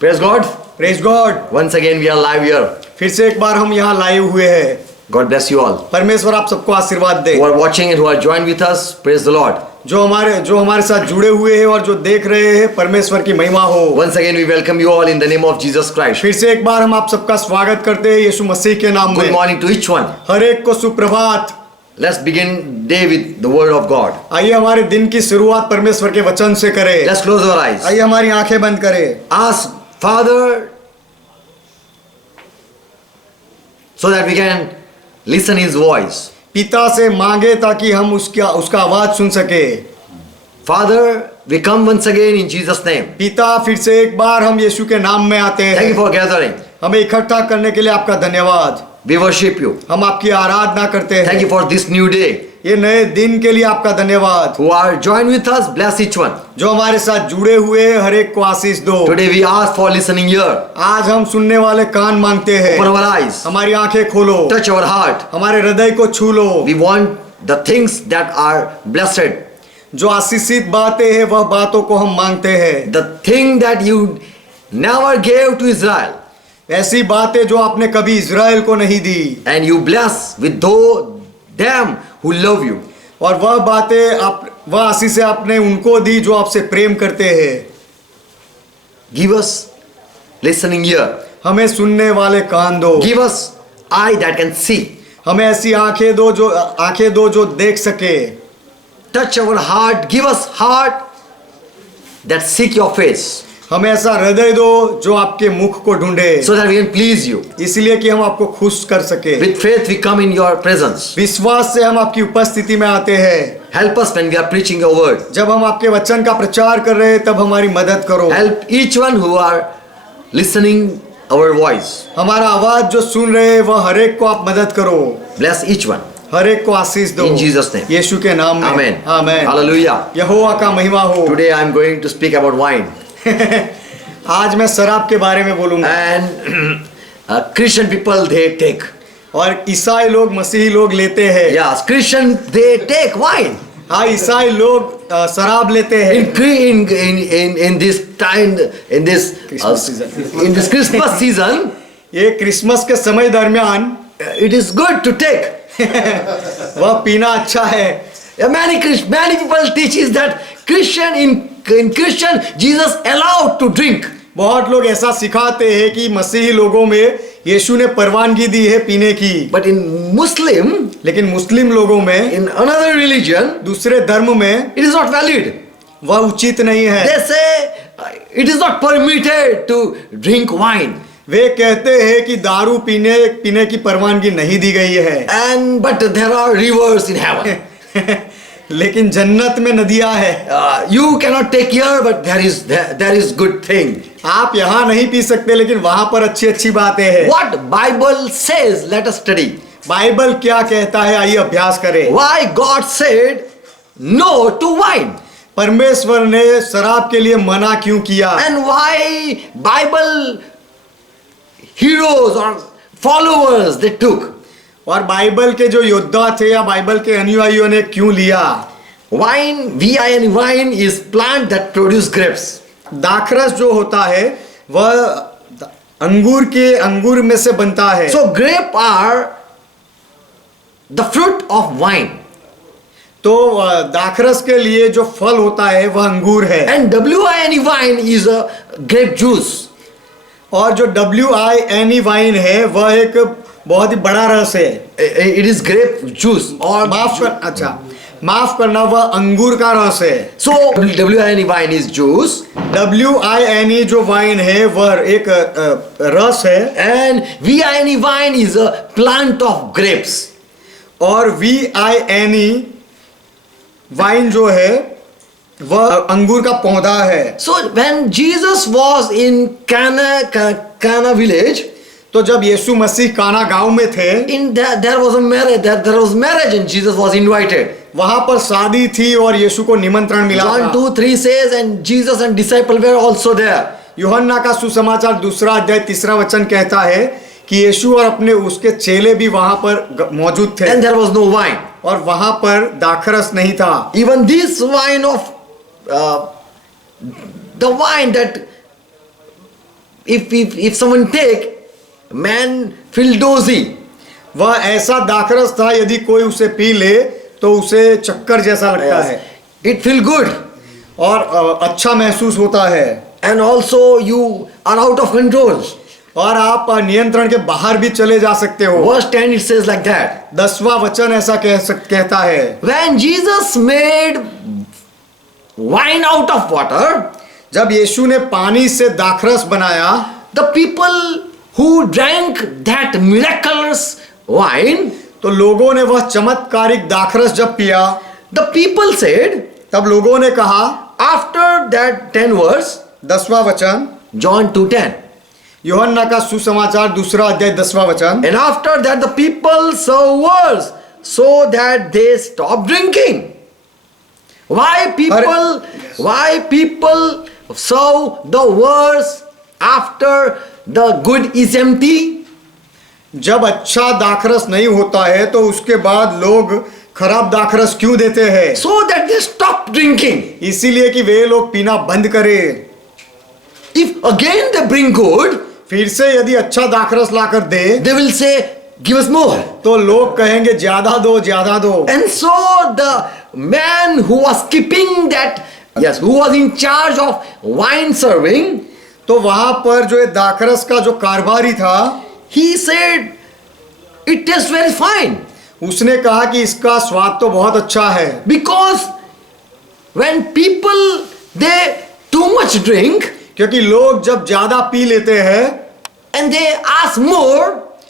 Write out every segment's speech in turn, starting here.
Praise God. Praise God. Once again we are live here. फिर से एक बार हम यहाँ लाइव हुए हैं। God bless you all. परमेश्वर आप सबको आशीर्वाद दे। Who are watching and who are joined with us, praise the Lord. जो हमारे साथ जुड़े हुए हैं और जो देख रहे हैं, परमेश्वर की महिमा हो। Once again we welcome you all in the name of Jesus Christ. फिर से एक बार हम आप सबका स्वागत करते हैं यीशु मसीह के नाम Good में। morning to each one. हर एक को सुप्रभात। Let's begin day with the word of God. आइए हमारे दिन की शुरुआत परमेश्वर के वचन से करें। Let's close our eyes. आइए हमारी आंखें बंद करें। Ask Father so that we can listen His voice. पिता से मांगे ताकि हम उसका आवाज सुन सके। Father, we come once again in Jesus' name. पिता, फिर से एक बार हम यीशु के नाम में आते Thank you हैं। for gathering. हमें इकट्ठा करने के लिए आपका धन्यवाद। We worship you. हम आपकी आराधना करते Thank you हैं। for this new day. ये नए दिन के लिए आपका धन्यवाद। Who are joined with us, bless each one. जो हमारे साथ जुड़े हुए हैं, हर एक को आशीष दो। Today we ask for listening ear. आज हम सुनने वाले कान मांगते हैं। Open our eyes. हमारी आंखें खोलो। Touch our heart. हमारे हृदय को छू लो। We want the things that are blessed. जो आशीषित बातें हैं, वह बातों को हम मांगते हैं। The thing that you never gave to Israel. ऐसी बातें जो आपने कभी इज़राइल को नहीं दी, And you bless with them who love you. और वह बातें वह आशीष आपने उनको दी जो आपसे प्रेम करते हैं। Give us listening ear. हमें सुनने वाले कान दो। Give us eye that can see. हमें ऐसी आंखें दो जो देख सके। Touch our heart. Give us heart that seek your face. हमें ऐसा हृदय दो जो आपके मुख को ढूंढे, So that we can please you. इसलिए कि हम आपको खुश कर सके। With faith we come in your presence. विश्वास से हम आपकी उपस्थिति में आते हैं। Help us when we are preaching your word. जब हम आपके वचन का प्रचार कर रहे हैं, तब हमारी मदद करो। Help each one who are listening our voice. हमारा आवाज जो सुन रहे हैं, वह हर एक को आप मदद करो। Bless each one. हर एक को आशीष दो। In Jesus' name. यीशु के नाम में। Amen. आमेन। Hallelujah. यहोवा का महिमा हो। Today I am going to speak about wine. आज मैं शराब के बारे में बोलूंगा। And Christian people they take. और ईसाई लोग, मसीही लोग लेते हैं। Yes, Christian they take wine. हाँ, ईसाई लोग शराब लेते हैं। In this time, in this Christmas season, ये क्रिसमस के समय दरमियान it is good to take. वह पीना अच्छा है। Many people teaches that in Christian Jesus allowed to drink. बहुत लोग ऐसा सिखाते हैं कि मसीही लोगों में यीशु ने परवानगी दी है पीने की। But in Muslim, लेकिन मुस्लिम लोगों में, in another religion, दूसरे धर्म में it is not valid. वह उचित नहीं है। They say it is not permitted to drink wine. वे कहते हैं कि दारू पीने की परवानगी नहीं दी गई है। But there are rivers in heaven. लेकिन जन्नत में नदियां है। You cannot take here, but there is good thing. आप यहाँ नहीं पी सकते, लेकिन वहां पर अच्छी बातें हैं। What Bible says, let us study. Bible क्या कहता है, आइए अभ्यास करें। Why God said no to wine. परमेश्वर ने शराब के लिए मना क्यों किया? And why Bible heroes or followers they took. और बाइबल के जो योद्धा थे या बाइबल के अनुयायियों ने क्यों लिया? Wine, wine is plant that produce grapes. दाखरस जो होता है वह अंगूर में से बनता है। So grape are the fruit of wine. तो दाखरस के लिए जो फल होता है वह अंगूर है। And wine is a grape juice. और जो WINE वाइन है वह एक बहुत ही बड़ा रस है। It is grape juice or माफ करना, वह अंगूर का रस है। So WINE wine is juice. WINE जो वाइन है वह एक रस है। And VINE wine is a plant of grapes. और VINE वाइन जो है वह अंगूर का पौधा है। So when Jesus was in Cana village, तो जब यीशु मसीह काना गांव में थे, there was marriage and Jesus was invited. वहां पर शादी थी और यीशु को निमंत्रण मिला। John 2:3 says, and Jesus and disciple were also there. यूहन्ना का सुसमाचार 2 अध्याय 3 वचन कहता है कि यीशु और अपने उसके चेले भी वहां पर मौजूद थे। And there was no wine. और वहां पर दाखरस नहीं था। Even this wine of the wine that if someone take, man feel dozy. वह ऐसा दाखरस था, यदि कोई उसे पी ले तो उसे चक्कर जैसा लगता है It feel good. और अच्छा महसूस होता है, And also you are out of control. और आप नियंत्रण के बाहर भी चले जा सकते हो। Verse 10 it says like that. 10वां वचन ऐसा कहता है, When Jesus made wine out of water, जब यीशु ने पानी से दाखरस बनाया, the people who drank that miraculous wine, तो लोगों ने वह चमत्कारिक दाखरस जब पिया, the people said, तब लोगों ने कहा, after that 10 verse, 10वां वचन, John 2:10, यूहन्ना का सुसमाचार 2 अध्याय 10वां वचन, and after that the people serve worse so that they stop drinking. Why people serve the worse after the good is empty? जब अच्छा दाखरस नहीं होता है तो उसके बाद लोग खराब दाखरस क्यों देते हैं? So that they stop drinking. इसीलिए कि वे लोग पीना बंद करें। If again they bring good, फिर से यदि अच्छा दाखरस लाकर दे, they will say, give us more. तो लोग कहेंगे ज्यादा दो, ज्यादा दो। And so the man who was keeping that, yes, who was in charge of wine serving, तो वहां पर जो ये दाखरस का जो कारोबारी था, he said, it tastes very fine. उसने कहा कि इसका स्वाद तो बहुत अच्छा है, Because when people, they too much drink, क्योंकि लोग जब ज्यादा पी लेते हैं and they ask more,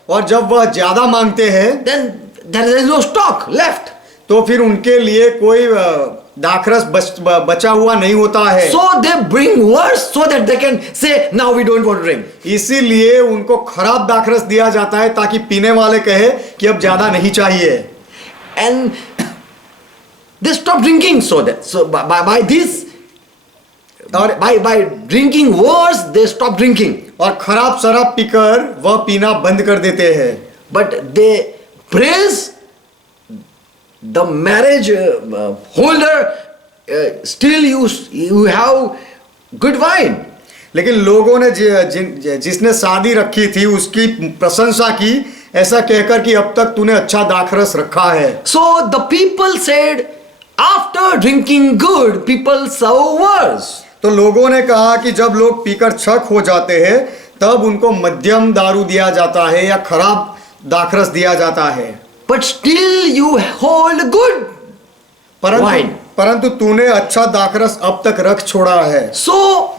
और जब वह ज्यादा मांगते हैं, then there is no stock left. तो फिर उनके लिए कोई दाखरस बचा हुआ नहीं होता है। So they bring worse so that they can say, now we don't want to drink. इसीलिए उनको खराब दाखरस दिया जाता है ताकि पीने वाले कहे कि अब ज्यादा नहीं चाहिए। And they stop drinking, so by this, और by drinking worse, they stop drinking. और खराब शराब पीकर वह पीना बंद कर देते हैं। But they praise the marriage holder, still you have good wine. लेकिन लोगों ने जिसने शादी रखी थी उसकी प्रशंसा की, ऐसा कहकर कि अब तक तूने अच्छा दाखरस रखा है। So the people said, after drinking good, people serve worse. तो लोगों ने कहा कि जब लोग पीकर छक हो जाते हैं तब उनको मध्यम दारू दिया जाता है या खराब दाखरस दिया जाता है। But still you hold good wine. परंतु तूने अच्छा दाखरस अब तक रख छोड़ा है। So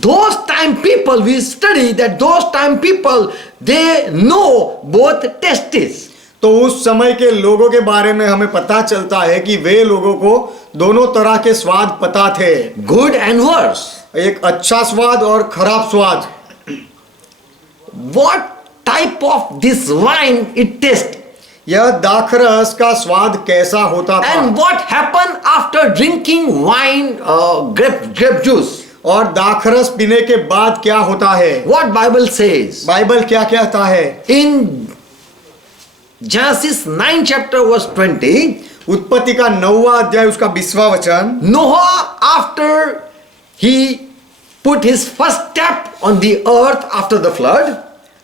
those time people, we study that those time people, they know both tastes. तो उस समय के लोगों के बारे में हमें पता चलता है कि वे लोगों को दोनों तरह के स्वाद पता थे, Good and worse. एक अच्छा स्वाद और खराब स्वाद। What type of this wine it tastes? यह दाखरस का स्वाद कैसा होता था, And what happened after drinking wine, grape juice? और दाखरस पीने के बाद क्या होता है? What Bible says? बाइबल क्या कहता है? In Genesis 9 chapter verse 20, उत्पत्ति का 9वां अध्याय उसका 20वां वचन, Noah, after he put his first step on the earth after the flood,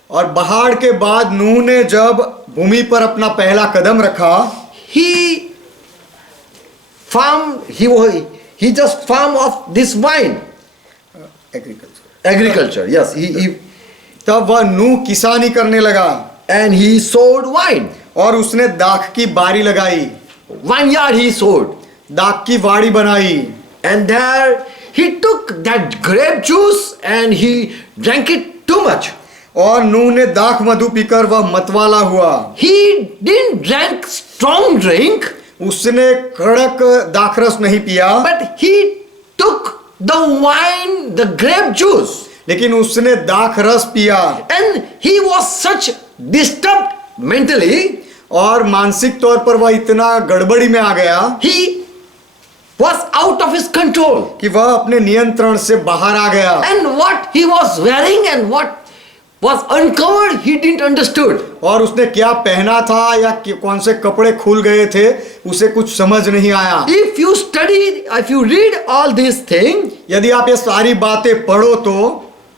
और बाढ़ के बाद नूह ने जब भूमि पर अपना पहला कदम रखा, he just farm of this wine. Agriculture, yes. He तब वह नूह किसानी करने लगा and he sowed wine. और उसने दाख की बारी लगाई, Vineyard he sowed. दाख की वाड़ी बनाई, And there he took that grape juice and he drank it too much. और नूह ने दाख मधु पीकर वह मतवाला हुआ। He didn't drink strong drink, उसने कड़क दाखरस नहीं पिया, but he took the wine, the grape juice. लेकिन उसने दाख रस पिया, And he was such disturbed mentally, और मानसिक तौर पर वह इतना गड़बड़ी में आ गया he was out of his control. कि वह अपने नियंत्रण से बाहर आ गया। And what he was wearing and what was uncovered, he didn't understood. और उसने क्या पहना था या कौन से कपड़े खुल गए थे, उसे कुछ समझ नहीं आया। If you study, if you read all these things, यदि आप ये सारी बातें पढ़ो तो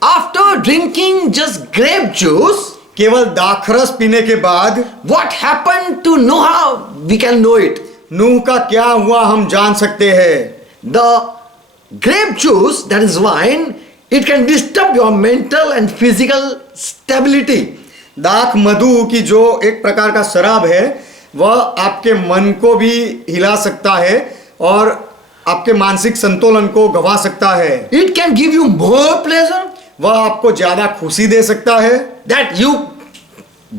after drinking just grape juice, केवल दाखरस पीने के बाद what happened to Noah? We can know it. नूह का क्या हुआ हम जान सकते हैं। The grape juice, that is wine, it can disturb your mental and physical stability. दाख मधु की जो एक प्रकार का शराब है वह आपके मन को भी हिला सकता है और आपके मानसिक संतुलन को गंवा सकता है। It can give you more pleasure, वह आपको ज्यादा खुशी दे सकता है that you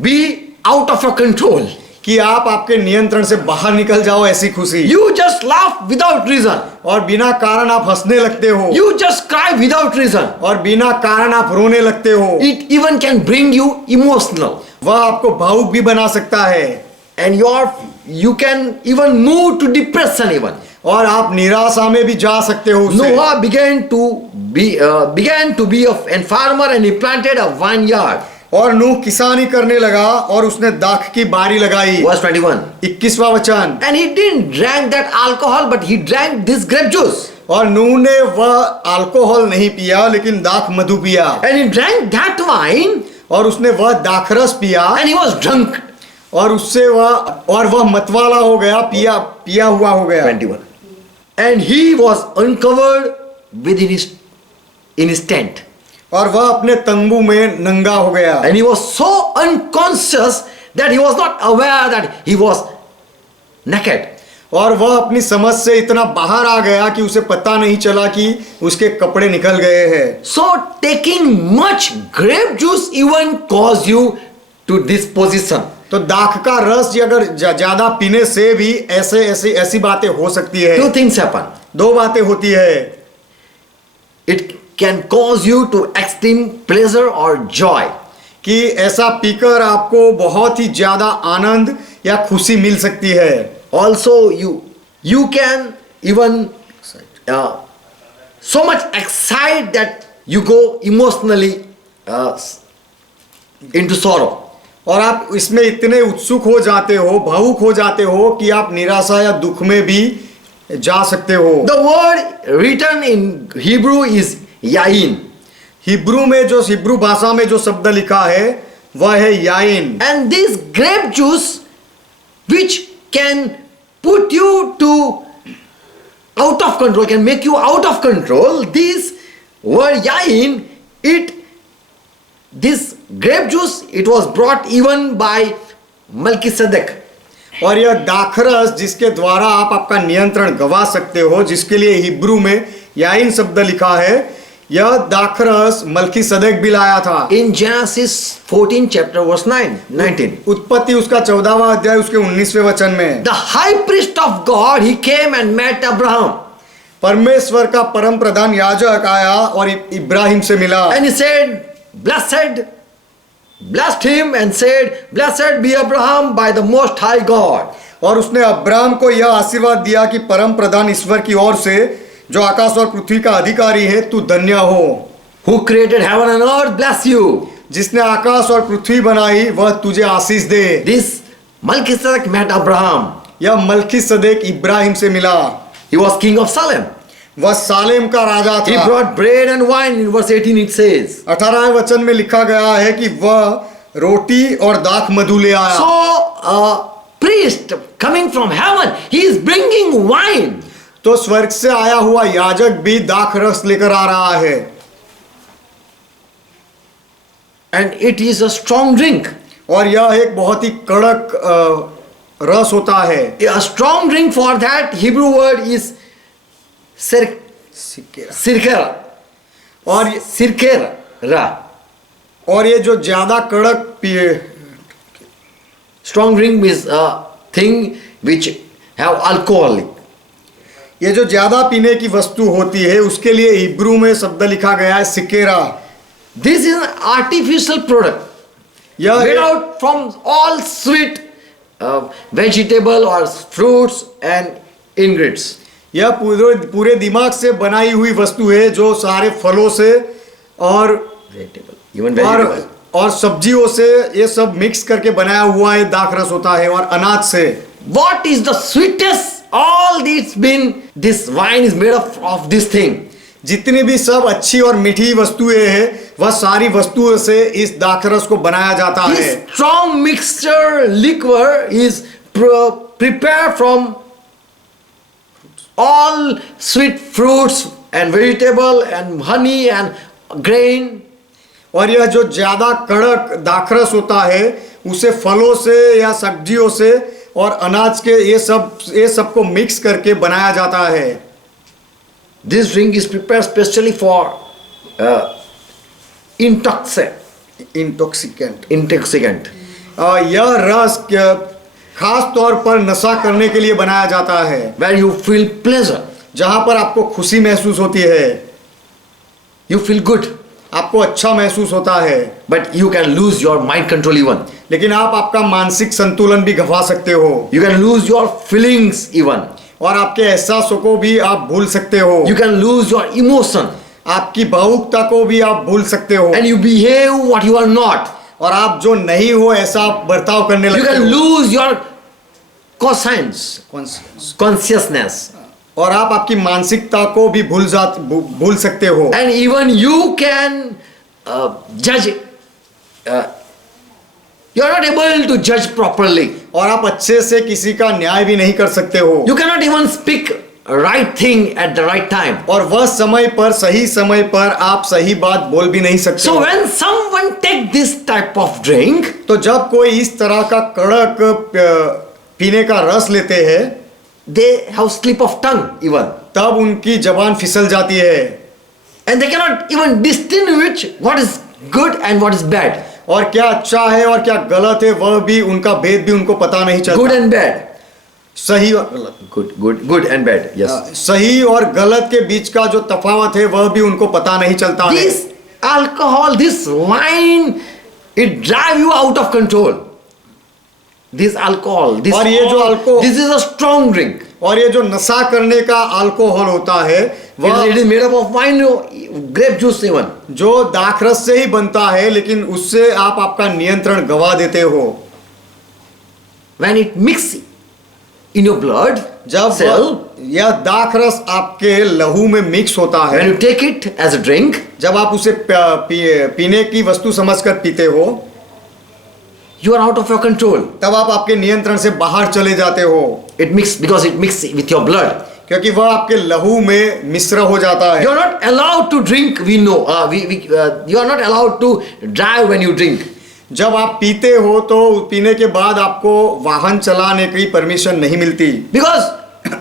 be out of your control. कि आप आपके नियंत्रण से बाहर निकल जाओ, ऐसी खुशी। You just laugh without reason. और बिना कारण आप हंसने लगते हो You just cry without reason. और बिना कारण आप रोने लगते हो। It even can bring you emotional. वह आपको भावुक भी बना सकता है And you can even move to depression even. और आप निराशा में भी जा सकते हो उससे। Noah began to be a farmer, and he planted a vineyard. और नूह किसानी करने लगा और उसने दाख की बारी लगाई। Verse 21. 21वां वचन। And he didn't drink that alcohol, but he drank this grape juice. और नूह ने वह अल्कोहल नहीं पिया लेकिन दाख मधु पिया। And he drank that wine, और उसने वह दाखरस पिया and he was drunk. और उससे वह मतवाला हो गया, पिया हुआ हो गया। 21. And he was uncovered in his tent. और वह अपने तंबू में नंगा हो गया। And he was so unconscious that he was not aware that he was naked. और वह अपनी समझ से इतना बाहर आ गया कि उसे पता नहीं चला कि उसके कपड़े निकल गए हैं। So taking much grape juice even cause you to this position. तो दाख का रस अगर ज्यादा पीने से भी ऐसी बातें हो सकती है। Two things happen. दो बातें होती है। It can cause you to extreme pleasure or joy. कि ऐसा पीकर आपको बहुत ही ज्यादा आनंद या खुशी मिल सकती है। Also you can even so much excited that you go emotionally into sorrow. और आप इसमें इतने उत्सुक हो जाते हो, भावुक हो जाते हो कि आप निराशा या दुख में भी जा सकते हो। The word written in Hebrew is yain. Hebrew भाषा में जो शब्द लिखा है वह है याइन। And this grape juice which can put you to out of control, can make you out of control, this word yain, this grape juice, it was brought even by Melchizedek. और यह दाखरस जिसके द्वारा आप आपका नियंत्रण गवा सकते हो, जिसके लिए हिब्रू में याइन शब्द लिखा है, यह दाखरस मल्कीसदेक भी लाया था। In Genesis 14 chapter verse 19. उत्पत्ति उसका 14वां अध्याय उसके 19वें वचन में। The high priest of God, he came and met Abraham. परमेश्वर का परम प्रधान याजक आया और इब्राहिम से मिला। And he said, blessed him and said, blessed be Abraham by the most high God. और उसने अब्राहम को यह आशीर्वाद दिया कि परम प्रधान ईश्वर की ओर से जो आकाश और पृथ्वी का अधिकारी है, तू धन्य हो। Who created heaven and earth, bless you. जिसने आकाश और पृथ्वी बनाई वह तुझे आशीष दे। This Melchizedek met Abraham. यह मल्कीसदेक इब्राहिम से मिला। He was king of Salem. वह सालेम का राजा He था। brought bread and wine. In verse 18 it says. 18वें वचन में लिखा गया है कि वह रोटी और दाख मधु ले आया। So a priest coming from heaven, he is bringing wine. तो स्वर्ग से आया हुआ याजक भी दाख रस लेकर आ रहा है। And it is a strong drink. और यह एक बहुत ही कड़क रस होता है। A strong drink, for that Hebrew word is sirkera. और ये जो ज्यादा कड़क पिए, strong drink means a thing which have alcohol. ये जो ज्यादा पीने की वस्तु होती है उसके लिए हिब्रू में शब्द लिखा गया है Sequeira. This is an artificial product. यह Made out from all sweet vegetable or fruits and ingredients. यह पूरे दिमाग से बनाई हुई वस्तु है जो सारे फलों से और और सब्जियों से ये सब मिक्स करके बनाया हुआ है दाखरस होता है और अनाज से। What is the sweetest? All this wine is made of this thing. जितनी भी सब अच्छी और मीठी वस्तुएं हैं वह सारी वस्तुओं से इस दाखरस को बनाया जाता है। This strong mixture liquor is prepared from all sweet fruits and vegetable and honey and grain. और यह जो ज्यादा कड़क दाखरस होता है उसे फलों से या सब्जियों से और अनाज के ये सब को मिक्स करके बनाया जाता है। This drink is prepared specially for intoxicant. यह रस खास तौर पर नशा करने के लिए बनाया जाता है, where you feel pleasure, जहां पर आपको खुशी महसूस होती है, you feel good, आपको अच्छा महसूस होता है, but you can lose your mind control even. लेकिन आप आपका मानसिक संतुलन भी गंवा सकते हो। You can lose your feelings even. और आपके एहसासों को भी आप भूल सकते हो। You can lose your emotion. आपकी भावुकता को भी आप भूल सकते हो। And you behave what you are not. और आप जो नहीं हो ऐसा बर्ताव करने You लगते can हो। lose your consciousness. और आप आपकी मानसिकता को भी भूल सकते हो। And even you can judge. You are not able to judge properly. और आप अच्छे से किसी का न्याय भी नहीं कर सकते हो। You cannot even speak right thing at the right time. और वह समय पर सही समय पर आप सही बात बोल भी नहीं सकते So हो। when someone take this type of drink, तो जब कोई इस तरह का कड़क पीने का रस लेते हैं, they have slip of tongue even. तब उनकी जबान फिसल जाती है And they cannot even distinguish what is good and what is bad. और क्या अच्छा है और क्या गलत है वह भी उनका भेद भी उनको पता नहीं चलता। Good and bad. सही और गलत, Good and bad. Yes. सही और गलत के बीच का जो तफावत है वह भी उनको पता नहीं चलता है। This alcohol, this wine, it drive you out of control. This alcohol, this और ये जो alcohol, this is a strong drink. और ये जो नशा करने का अल्कोहल होता है वह It is made up of wine, grape juice even. जो दाखरस से ही बनता है, लेकिन उससे आप आपका नियंत्रण गवा देते हो। When it mix in your blood जब cell, यह दाखरस आपके लहू में मिक्स होता है, when you take it as a drink, जब आप उसे पीने की वस्तु समझकर पीते हो, you are out of your control. तब आप आपके नियंत्रण से बाहर चले जाते हो। It mix because it mix with your blood. क्योंकि वह आपके लहू में मिश्र हो जाता है। You are not allowed to drink. We know. You are not allowed to drive when you drink. जब आप पीते हो तो पीने के बाद आपको वाहन चलाने की परमिशन नहीं मिलती। Because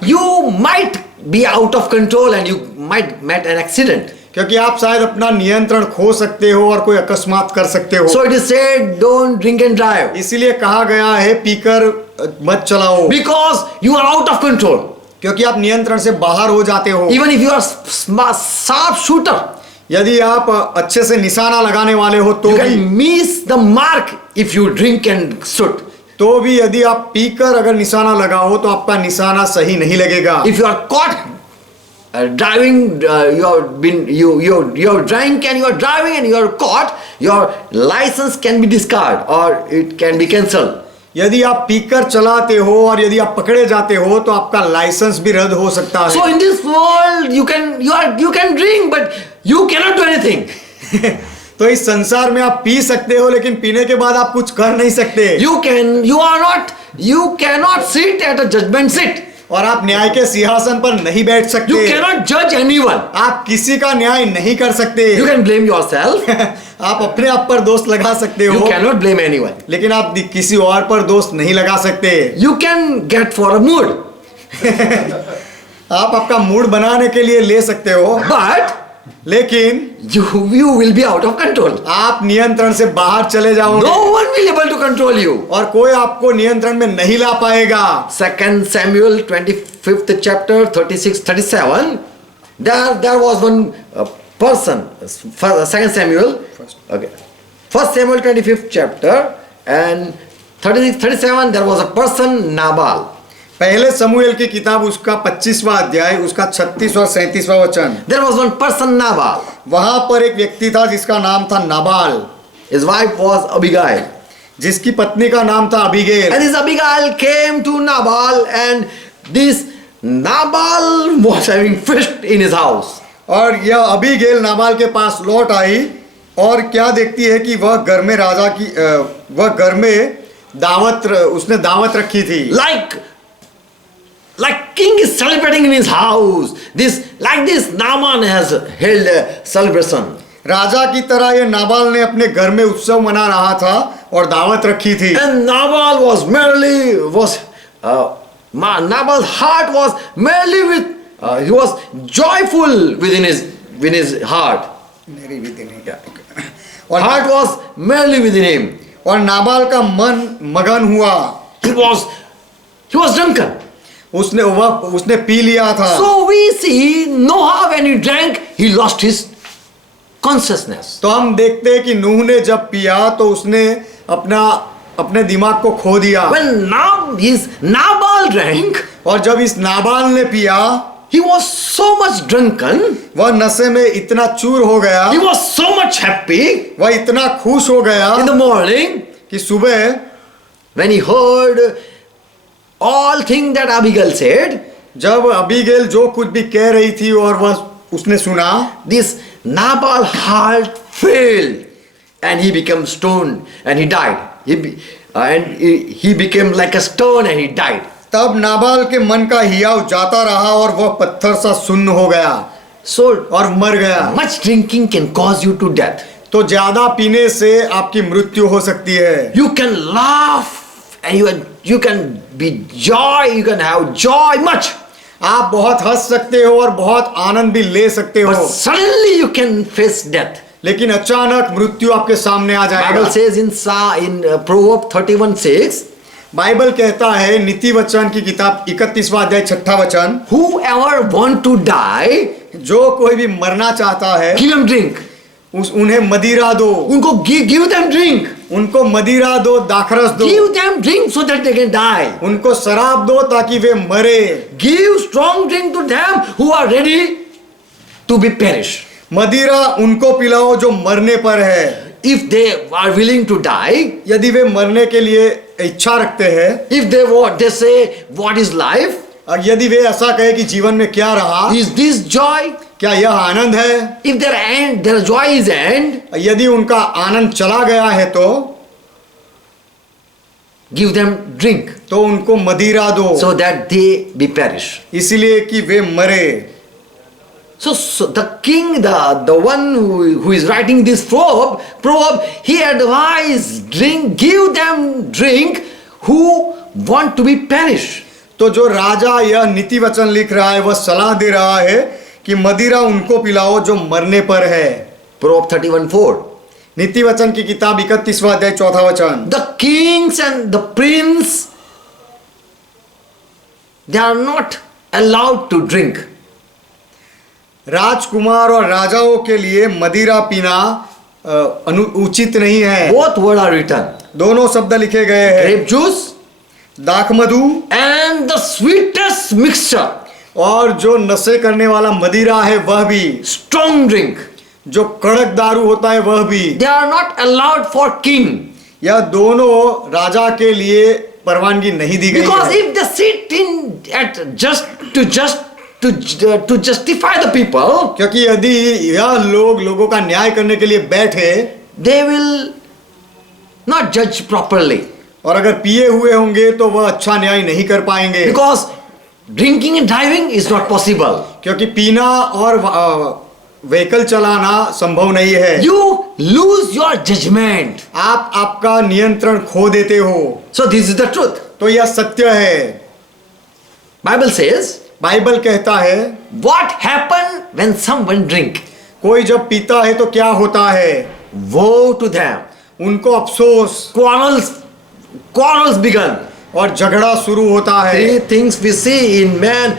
you might be out of control and you might met an accident. क्योंकि आप शायद अपना नियंत्रण खो सकते हो और कोई अकस्मात कर सकते हो। So it is said, don't drink and drive. इसीलिए कहा गया है पीकर मत चलाओ। Because you are out of control. क्योंकि आप नियंत्रण से बाहर हो जाते हो। Even if you are sharp shooter, यदि आप अच्छे से निशाना लगाने वाले हो तो you भी, can miss the mark if you drink and shoot. तो भी यदि आप पीकर अगर निशाना लगाओ तो आपका निशाना सही नहीं लगेगा। If you are caught driving, you are drunk and you are driving and you are caught, your license can be discarded or it can be cancelled. यदि आप पीकर चलाते हो और यदि आप पकड़े जाते हो तो आपका लाइसेंस भी रद्द हो सकता है। So in this world you can drink but you cannot do anything. तो इस संसार में आप पी सकते हो लेकिन पीने के बाद आप कुछ कर नहीं सकते। You cannot sit at a judgment seat. और आप न्याय के सिंहासन पर नहीं बैठ सकते। You cannot judge anyone. आप किसी का न्याय नहीं कर सकते। You can blame yourself. आप अपने आप पर दोष लगा सकते हो। You cannot blame anyone. लेकिन आप किसी और पर दोष नहीं लगा सकते। You can get for a mood. आप आपका मूड बनाने के लिए ले सकते हो। But लेकिन you will be out of control. आप नियंत्रण से बाहर चले जाओगे। No one will able to control you. और कोई आपको नियंत्रण में नहीं ला पाएगा। 2 Samuel 25th chapter 36-37. There was one person. 2 Samuel. Okay. 1 Samuel 25th chapter and 36-37. There was a person Nabal. पहले समूएल की किताब उसका 25वां अध्याय उसका 36 और 37वां वचन। There was one person Nabal. वहां पर एक व्यक्ति था जिसका नाम था Nabal. His wife was Abigail. जिसकी पत्नी का नाम था Abigail. And this Abigail came to Nabal and this Nabal was having feast in his house. और यह अबीगेल नाबाल के पास लौट आई और क्या देखती है कि वह घर में राजा की वह घर में उसने दावत रखी थी। Like king is celebrating in his house. This Naaman has held a celebration. राजा की तरह ये नाबाल ने अपने घर में उत्सव मना रहा था और दावत रखी थी। And Nabal's heart was merely with he was joyful within his heart. और Heart was merely within him. और नाबाल का मन मगन हुआ। He was drunken. उसने पी लिया था। So we see Noah, when he drank, he lost his consciousness. तो हम देखते हैं कि नूह ने जब पिया तो उसने अपने दिमाग को खो दिया। When Nabal drank, और जब इस नाबाल ने पिया, he was so much drunken. वह नशे में इतना चूर हो गया। He was so much happy. वह इतना खुश हो गया In the morning, कि सुबह when he heard all things that Abigail said, जब अबीगेल जो कुछ भी कह रही थी और वह उसने सुना, this Nabal heart failed and he became stoned and he died. He became like a stone and he died. तब नाबाल के मन का हियाव जाता रहा और वह पत्थर सा सुन्न हो गया So और मर गया। much drinking can cause you to death. तो ज्यादा पीने से आपकी मृत्यु हो सकती है। You can laugh and you can be joy, you can have joy much. आप बहुत हंस सकते हो और बहुत आनंद भी ले सकते हो, But suddenly you can face death. लेकिन अचानक मृत्यु आपके सामने आ जाएगा। Bible says in Proverbs 31:6, Bible कहता है नीति वचन की किताब 31वां अध्याय 6ठा वचन, whoever want to die, जो कोई भी मरना चाहता है give him drink. उन्हें मदिरा दो, उनको give them drink. उनको मदिरा दो, दाखरस दो, Give them drink so that they can die. उनको शराब दो ताकि वे मरे। Give strong drink to them who are ready to be perished. मदिरा उनको पिलाओ जो मरने पर है। If they are willing to die, यदि वे मरने के लिए इच्छा रखते हैं, if they say what is life, और यदि वे ऐसा कहे कि जीवन में क्या रहा, is this joy? क्या यह आनंद है? If their joy is end, यदि उनका आनंद चला गया है तो give them drink तो उनको मदिरा दो, so that they be perished. इसलिए कि वे मरे। So the king, the one who is writing this proverb, he advised give them drink who want to be perished. तो जो राजा यह नीति वचन लिख रहा है वह सलाह दे रहा है कि मदिरा उनको पिलाओ जो मरने पर है। Proverbs 31:4. नीति वचन की किताब 31वां अध्याय 4ठा वचन, The kings and the prince, they are not allowed to drink. राजकुमार और राजाओं के लिए मदिरा पीना उचित नहीं है। Both words are written. दोनों शब्द लिखे गए हैं, Grape juice दाखमधु and the sweetest mixture, और जो नशे करने वाला मदिरा है वह भी, strong drink. जो कड़क दारू होता है वह भी, They are not allowed for king. यह दोनों राजा के लिए परवानगी नहीं दी गई Because है। if they sit in to justify the people, क्योंकि यदि यह लोगों का न्याय करने के लिए बैठे, they will not judge properly. और अगर पिए हुए होंगे तो वह अच्छा न्याय नहीं कर पाएंगे। Because drinking and driving is not possible. क्योंकि पीना और व्हीकल चलाना संभव नहीं है। You lose your judgment. आप आपका नियंत्रण खो देते हो। So this is the truth. तो यह सत्य है। Bible says, बाइबल कहता है what happen when someone drink? कोई जब पीता है तो क्या होता है? Woe to them. उनको अफसोस, Quarrels begun. और झगड़ा शुरू होता है। 3 things we see in man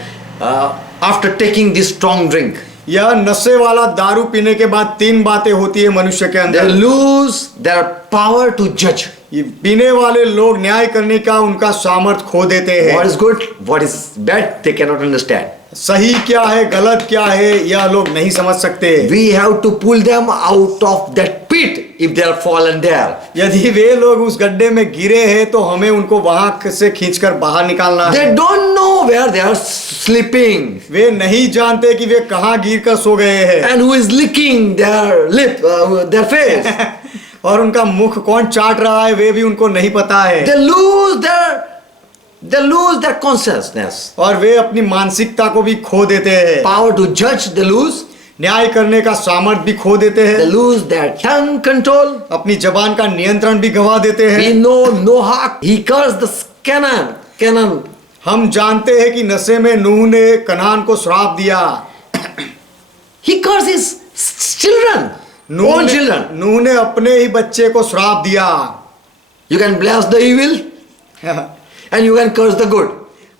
after taking this strong drink. यह नशे वाला दारू पीने के बाद 3 बातें होती है मनुष्य के They अंदर। lose their power to judge. ये पीने वाले लोग न्याय करने का उनका सामर्थ्य खो देते हैं। What is good, what is bad, they cannot understand. सही क्या है, गलत क्या है, यह लोग नहीं समझ सकते। We have to pull them out of that pit if they are fallen there. यदि वे लोग उस गड्ढे में गिरे हैं तो हमें उनको वहां से खींचकर बाहर निकालना है। They don't know where they are sleeping. वे नहीं जानते कि वे कहाँ गिर कर सो गए हैं And who is licking their lip, their face. और उनका मुख कौन चाट रहा है वे भी उनको नहीं पता है They lose their consciousness. और वे अपनी मानसिकता को भी खो देते हैं Power to judge, they lose. न्याय करने का सामर्थ भी खो देते They हैं lose their tongue control. अपनी जबान का नियंत्रण भी गवा देते We हैं know Noah, he cursed the Canaan. हम जानते हैं कि नशे में नूह ने कनान को श्राप दिया He cursed his children, own children. नूह ने अपने ही बच्चे को श्राप दिया You can bless the evil and you can curse the good.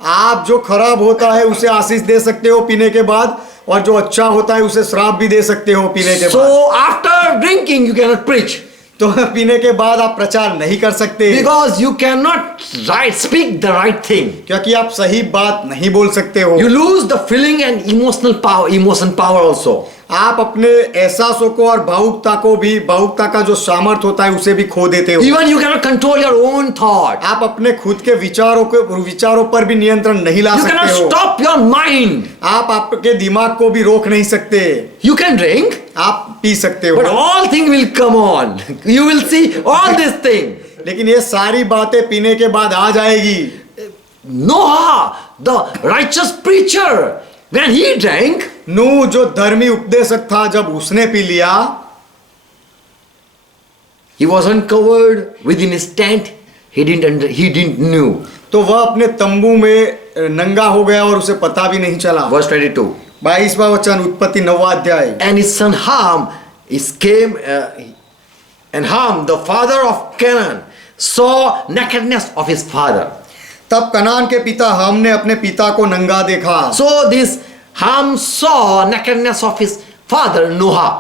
आप जो खराब होता है उसे आशीष दे सकते हो पीने के बाद और जो अच्छा होता है उसे श्राप भी दे सकते हो पीने के बाद So after drinking, you cannot preach. तो पीने के बाद आप प्रचार नहीं कर सकते Because you cannot speak the right thing. क्योंकि आप सही बात नहीं बोल सकते हो You lose the feeling and emotion power also. आप अपने एहसासों को और भावुकता का जो सामर्थ होता है उसे भी खो देते हो Even you cannot control your own thought. आप अपने खुद के विचारों पर भी नियंत्रण नहीं ला You सकते cannot हो stop your mind. आप आपके दिमाग को भी रोक नहीं सकते You can drink, आप पी सकते but हो all things will come on. You will see all this thing. लेकिन ये सारी बातें पीने के बाद आ जाएगी Noah, the righteous preacher, when he drank, नूह जो धर्मी उपदेशक था जब उसने पी लिया he was uncovered within his tent. He didn't knew. तो वह अपने तंबू में नंगा हो गया और उसे पता भी नहीं चला Verse 22. 22वां वचन उत्पत्ति 9वां अध्याय And his son Ham came, and Ham, the father of Canaan, saw nakedness of his father. तब कनान के पिता हाम ने अपने पिता को नंगा देखा So this Ham saw nakedness of his father Noah.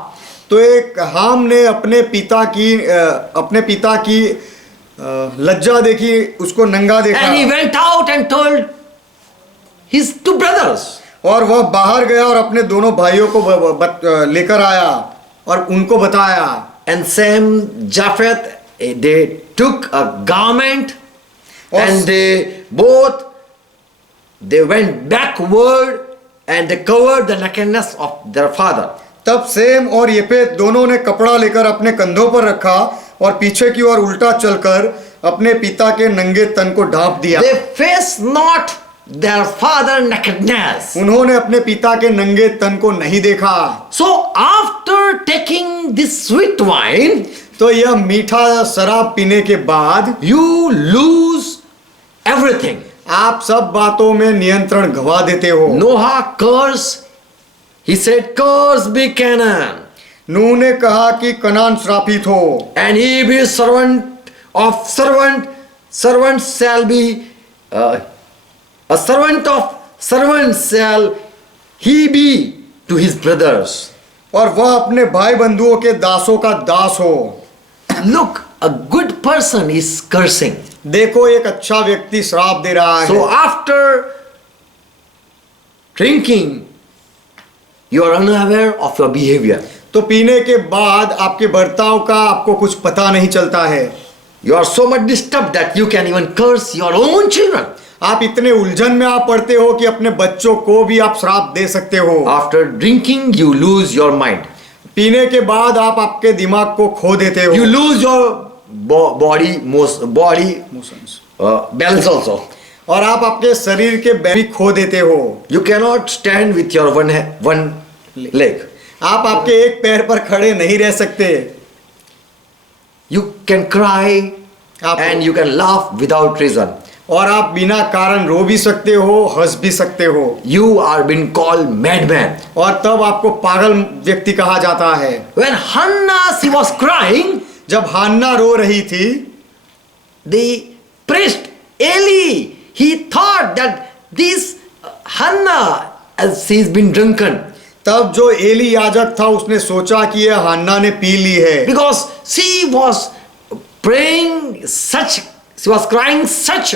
तो एक हाम ने अपने पिता की लज्जा देखी उसको नंगा देखा And he went out and told his two brothers. और वह बाहर गया और अपने दोनों भाइयों को लेकर आया और उनको बताया And Sam, Japheth, they took a garment and they went backward and they covered the nakedness of their father. तब सेम और येपेत दोनों ने कपड़ा लेकर अपने कंधों पर रखा और पीछे की ओर उल्टा चलकर अपने पिता के नंगे तन को ढांप दिया They faced not their father nakedness. उन्होंने अपने पिता के नंगे तन को नहीं देखा So after taking this sweet wine, तो यह मीठा शराब पीने के बाद you lose everything. आप सब बातों में नियंत्रण गवा देते हो Noah cursed. He said, "Curse be Canaan, नूह ने कहा कि कनान श्रापित हो and he be servant of servant. Servant shall be a servant of servants shall he be to his brothers." और वह अपने भाई बंधुओं के दासों का दास हो Look, a good person is cursing. देखो एक अच्छा व्यक्ति श्राप दे रहा है So after drinking, you are unaware of your behavior. तो पीने के बाद आपके बर्ताव का आपको कुछ पता नहीं चलता है You are so much disturbed that you can even curse your own children. आप इतने उलझन में आप पड़ते हो कि अपने बच्चों को भी आप श्राप दे सकते हो After drinking, you lose your mind. पीने के बाद आप आपके दिमाग को खो देते हो You lose your body balance also. और आप आपके शरीर के भी खो देते हो You cannot stand with your one leg. आप आपके एक पैर पर खड़े नहीं रह सकते You can cry and you can laugh without reason. और आप बिना कारण रो भी सकते हो हंस भी सकते हो You are being called madman. और तब आपको पागल व्यक्ति कहा जाता है When Hannah, she was crying, जब हान्ना रो रही थी the priest Eli, he thought that this Hannah, as she's been drunken, तब जो एली याजक था उसने सोचा कि यह हान्ना ने पी ली है because she was praying she was crying such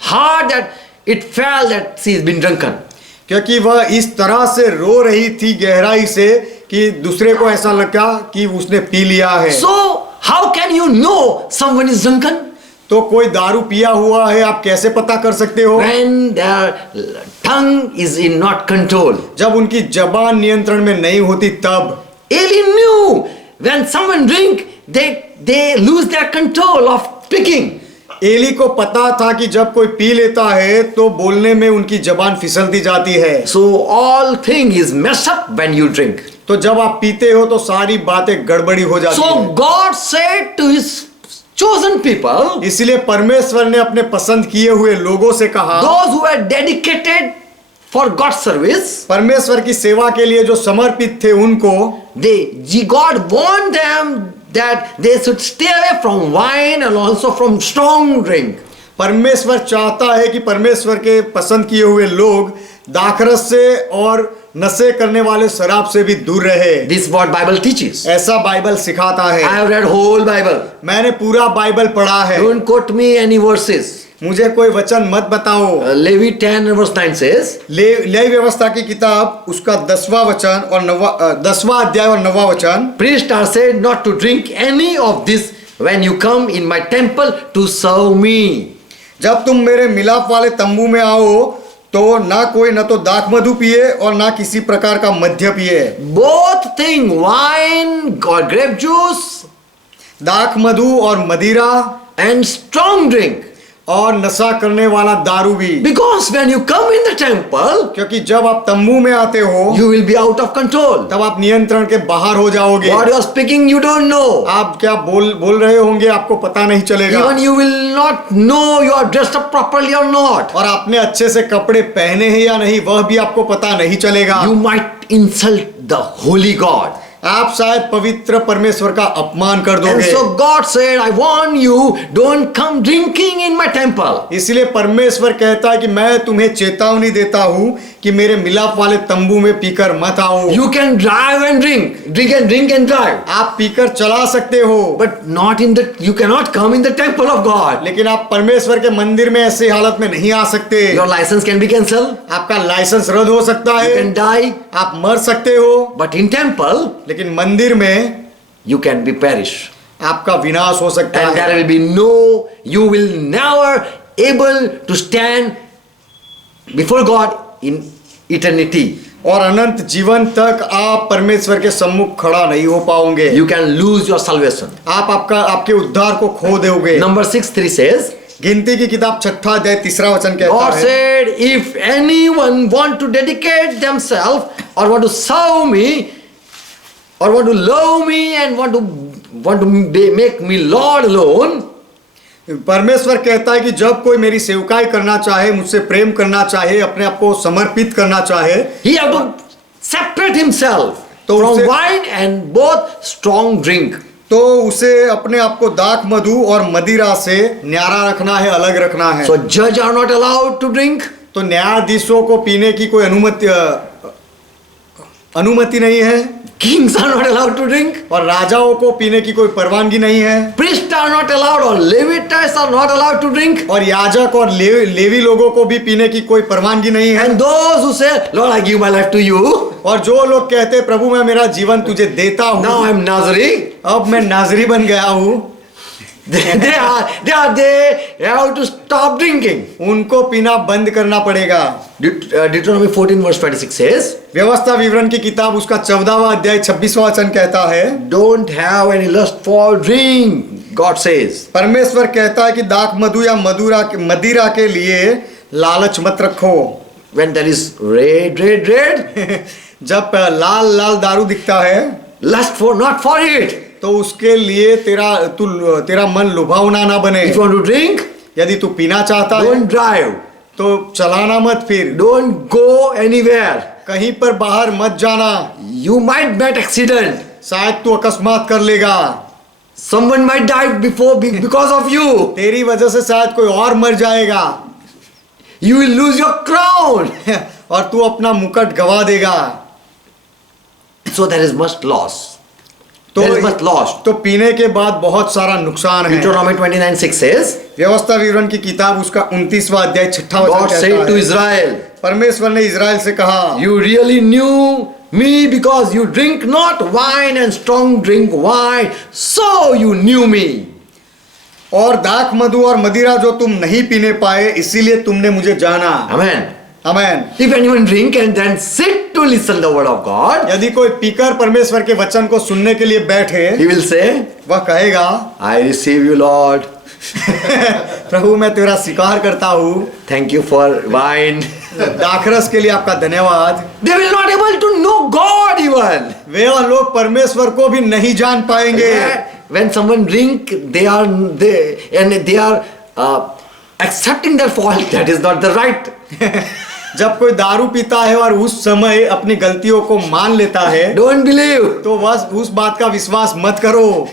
hard that it felt that she's been drunken. क्योंकि वह इस तरह से रो रही थी गहराई से कि दूसरे को ऐसा लगा कि उसने पी लिया है So how can you know someone is drunken? तो कोई दारू पिया हुआ है आप कैसे पता कर सकते हो? When their tongue is in not control. जब उनकी जबान नियंत्रण में नहीं होती तब। Eli knew when someone drink, they lose their control of speaking. Ellie को पता था कि जब कोई पी लेता है तो बोलने में उनकी जबान फिसलती जाती है। So all thing is messed up when you drink. तो जब आप पीते हो तो सारी बातें गड़बड़ी हो जाती So है। God said to his chosen people, इसलिए परमेश्वर ने अपने पसंद किए हुए लोगों से कहा, those who are dedicated for God's service, परमेश्वर की सेवा के लिए जो समर्पित थे उनको, God warned them that they should stay away from wine and also from strong drink. परमेश्वर चाहता है कि परमेश्वर के पसंद किए हुए लोग दाखरस से और नशे करने वाले शराब से भी दूर रहे। This is what Bible teaches. ऐसा बाइबल सिखाता है। I have read whole Bible. मैंने पूरा बाइबल पढ़ा है। Don't quote me any verses. मुझे कोई वचन मत बताओ। Levi 10 verse 9 says, लेवी व्यवस्था की किताब उसका 10वां वचन और 10वां अध्याय और 9वां वचन, priests are said not to drink any of this when you come in my temple to serve me. जब तुम मेरे मिलाप वाले तंबू में आओ तो ना कोई न तो दाख मधु पिए और ना किसी प्रकार का मद्य पिए। Both thing, wine or grape juice दाख मधु और मदिरा and strong drink. और नशा करने वाला दारू भी। Because when you come in the temple, क्योंकि जब आप तंबू में आते हो you will be out of control. तब आप नियंत्रण के बाहर हो जाओगे। What you are speaking, you don't know. आप क्या बोल रहे होंगे आपको पता नहीं चलेगा। Even you will not know you are dressed up properly or not. और आपने अच्छे से कपड़े पहने हैं या नहीं वह भी आपको पता नहीं चलेगा। You might insult the holy God. आप शायद पवित्र परमेश्वर का अपमान कर And दोगे। so God said, I warn you, don't come drinking in my temple. इसलिए परमेश्वर कहता है कि मैं तुम्हें चेतावनी देता हूं कि मेरे मिलाप वाले तंबू में पीकर मत आओ। You can drive and drink and drive. आप पीकर चला सकते हो, But not in the, you cannot come in the temple of God. लेकिन आप परमेश्वर के मंदिर में ऐसे हालत में नहीं आ सकते। Your license can be cancelled. आपका लाइसेंस रद्द हो सकता You है, can die. आप मर सकते हो, But in temple, लेकिन मंदिर में you can be perish. आपका विनाश हो सकता And है। there will be no, you will never able to stand before God in eternity. और अनंत जीवन तक आप परमेश्वर के सम्मुख खड़ा नहीं हो पाओगे। You can lose your salvation. आप आपके उद्धार को खो दोगे। Number 6:3 says, गिनती की किताब 6 अध्याय 3 वचन कहता God है, said, if anyone want to dedicate themselves or want to serve me or want to love me and want to make me Lord alone, परमेश्वर कहता है कि जब कोई मेरी सेवकाई करना चाहे, मुझसे प्रेम करना चाहे, अपने आप को समर्पित करना चाहे, he have to separate himself तो from उसे- wine and both strong drink. तो उसे अपने आप को दाख मधु और मदिरा से न्यारा रखना है, अलग रखना है। So judge are not allowed to drink. तो न्यायाधीशों को पीने की कोई अनुमति नहीं है, Kings are not allowed to drink. और राजाओं को पीने की कोई परवानगी नहीं है, Priests are not allowed or Levites are not allowed to drink. और याजक और लेवी लोगों को भी पीने की कोई परवानगी नहीं है। And those who say, Lord, I give my life to you. और जो लोग कहते हैं प्रभु मैं मेरा जीवन तुझे देता हूँ, Now I am Nazari. अब मैं नाजरी बन गया हूँ, They have to stop drinking. उनको पीना बंद करना पड़ेगा। Deuteronomy 14 verse 26 says, व्यवस्था विवरण की किताब उसका 14वां अध्याय 26वां वचन कहता है, don't have any lust for drink, God says. परमेश्वर कहता है कि दाख मधु या मदिरा के लिए लालच मत रखो। When there is red, जब लाल दारू दिखता है lust for not for it. तो उसके लिए तेरा मन लुभावना ना बने। If you want to drink, यदि तू पीना चाहता है don't drive. तो चलाना मत, फिर Don't go anywhere. कहीं पर बाहर मत जाना, You might get accident. शायद तू अकस्मात कर लेगा, Someone might die because of you. तेरी वजह से शायद कोई और मर जाएगा, You will lose your crown. और तू अपना मुकुट गवा देगा। So there is much loss. There is much loss. तो पीने के बाद बहुत सारा नुकसान है। Deuteronomy 29:6 says, व्यवस्था विवरण की किताब उसका 29वां अध्याय 6वां वचन God कहता said to है, Israel, परमेश्वर ने इजराइल से कहा, you really knew me because you drink not wine and strong drink wine, so you knew me. और दाख मधु और मदिरा जो तुम नहीं पीने पाए इसीलिए तुमने मुझे जाना। Amen. Amen. If anyone drink and then sit to listen the word of God, यदि कोई पीकर परमेश्वर के वचन को सुनने के लिए बैठे, he will say, वह कहेगा, I receive you, Lord. प्रभु मैं तेरा स्वीकार करता हूँ, Thank you for wine. दाखरस के लिए आपका धन्यवाद। They will not able to know God even. वे लोग परमेश्वर को भी नहीं जान पाएंगे। When someone drink, they are accepting their fault. That is not the right. जब कोई दारू पीता है और उस समय अपनी गलतियों को मान लेता है, Don't believe. तो बस उस बात का विश्वास मत करो।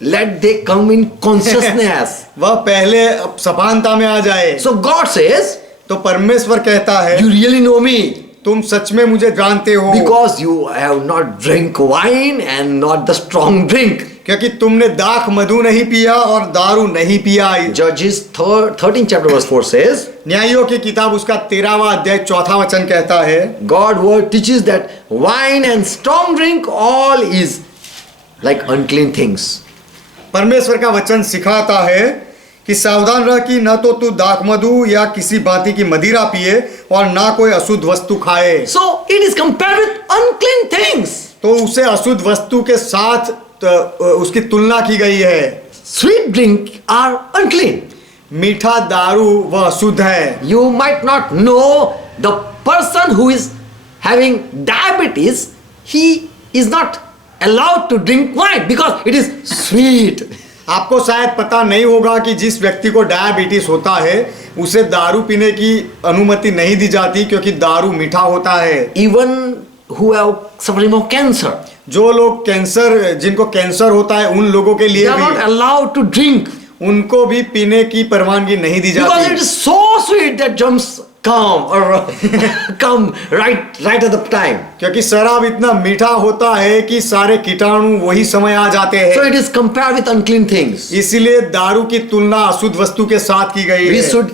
Let they come in consciousness. वह पहले सभानता में आ जाए। So God says, तो परमेश्वर कहता है, you really know me तुम सच में मुझे जानते हो, because you have not drink wine and not the strong drink. क्योंकि तुमने दाख मधु नहीं पिया और दारू नहीं पिया। Judges 13 chapter verse 4 says, न्यायियों की किताब उसका 13वां अध्याय 4था वचन कहता है, God word teaches that wine and strong drink all is like unclean things. परमेश्वर का वचन सिखाता है कि सावधान रह कि न तो तू दाख मधु या किसी भांति की मदिरा पिए और ना कोई अशुद्ध वस्तु खाए। So it is compared with unclean things. तो उसे अशुद्ध वस्तु के साथ उसकी तुलना की गई है। Sweet drink are unclean. मीठा दारू वह अशुद्ध है। You might not know the person who is having diabetes, he is not allowed to drink wine because it is sweet. आपको शायद पता नहीं होगा कि जिस व्यक्ति को डायबिटीज होता है उसे दारू पीने की अनुमति नहीं दी जाती क्योंकि दारू मीठा होता है। Even who have suffering from cancer, जो लोग कैंसर जिनको कैंसर होता है उन लोगों के they लिए are not भी allowed to drink उनको भी पीने की परवानगी नहीं दी because it जाती is so sweet that germs come or come right at the time. क्योंकि शराब इतना मीठा होता है कि सारे कीटाणु वही समय आ जाते So हैं। it is compared with unclean things. इसीलिए दारू की तुलना अशुद्ध वस्तु के साथ की गई We है। should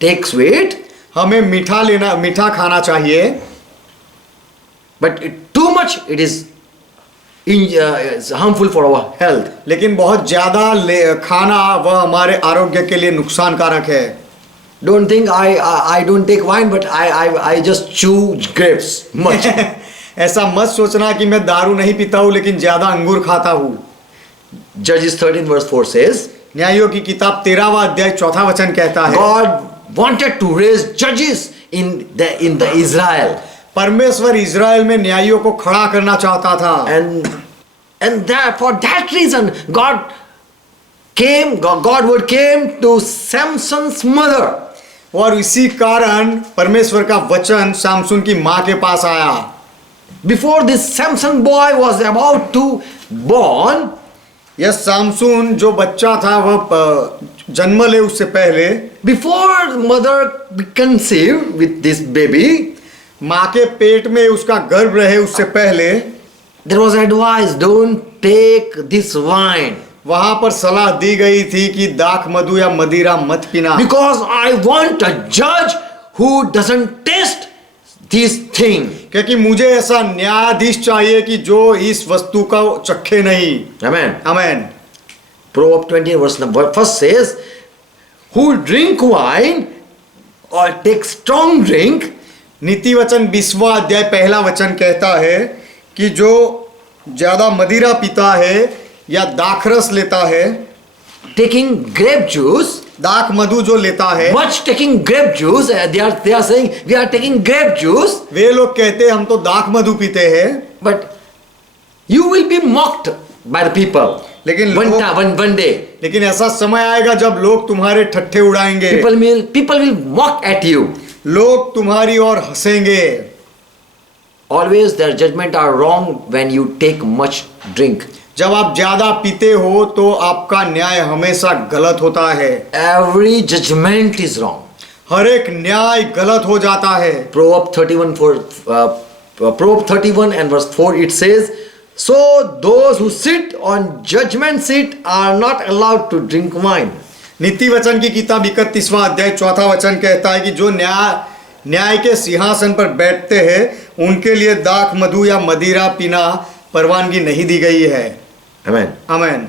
take sweet, हमें मीठा खाना चाहिए, but too much it is is harmful for our health. लेकिन बहुत ज्यादा खाना वह हमारे आरोग्य के लिए नुकसानकारक है। Don't think I don't take wine, but I just chew grapes much. ऐसा मत सोचना कि मैं दारू नहीं पीता हूँ लेकिन ज्यादा अंगूर खाता हूँ। Judges 13 verse 4 says, न्यायों की किताब 13वां अध्याय 4था वचन कहता है, God wanted to raise judges in the Israel, परमेश्वर इज़राइल में न्यायियों को खड़ा करना चाहता था। and that for that reason God word came to Samson's mother. और इसी कारण परमेश्वर का वचन सामसून की माँ के पास आया। Before this Samson boy was about to born, यह सामसून जो बच्चा था वह जन्म ले उससे पहले, before mother conceived with this baby, माँ के पेट में उसका गर्भ रहे उससे पहले there was advice, don't take this wine वहां पर सलाह दी गई थी कि दाख मधु या मदिरा मत पीना, because I want a judge who doesn't taste this thing. क्योंकि मुझे ऐसा न्यायाधीश चाहिए कि जो इस वस्तु का चखे नहीं। Amen. Amen. Proverbs 20 verse number 1 says, who drink wine or take strong drink, नीति वचन 20वां अध्याय पहला वचन कहता है कि जो ज्यादा मदिरा पीता है या दाखरस लेता है, taking grape juice, दाख मधु जो लेता है, much taking grape juice, they are saying we are taking grape juice, वे लोग कहते हैं हम तो दाख मधु पीते हैं, but you will be mocked by the people. लेकिन one day लेकिन ऐसा समय आएगा जब लोग तुम्हारे ठट्ठे उड़ाएंगे, people will mock at you. लोग तुम्हारी ओर हंसेंगे। Always their judgment are wrong when you take much drink. जब आप ज्यादा पीते हो तो आपका न्याय हमेशा गलत होता है। Every judgment is wrong. हर एक न्याय गलत हो जाता है। Proverbs 31 and verse 4 it says, so those who sit on judgment seat are not allowed to drink wine. नीति वचन की किताब 31वां अध्याय 4था वचन कहता है कि जो न्याय के सिंहासन पर बैठते हैं उनके लिए दाख मधु या मदिरा पीना परवानगी नहीं दी गई है। Amen. Amen.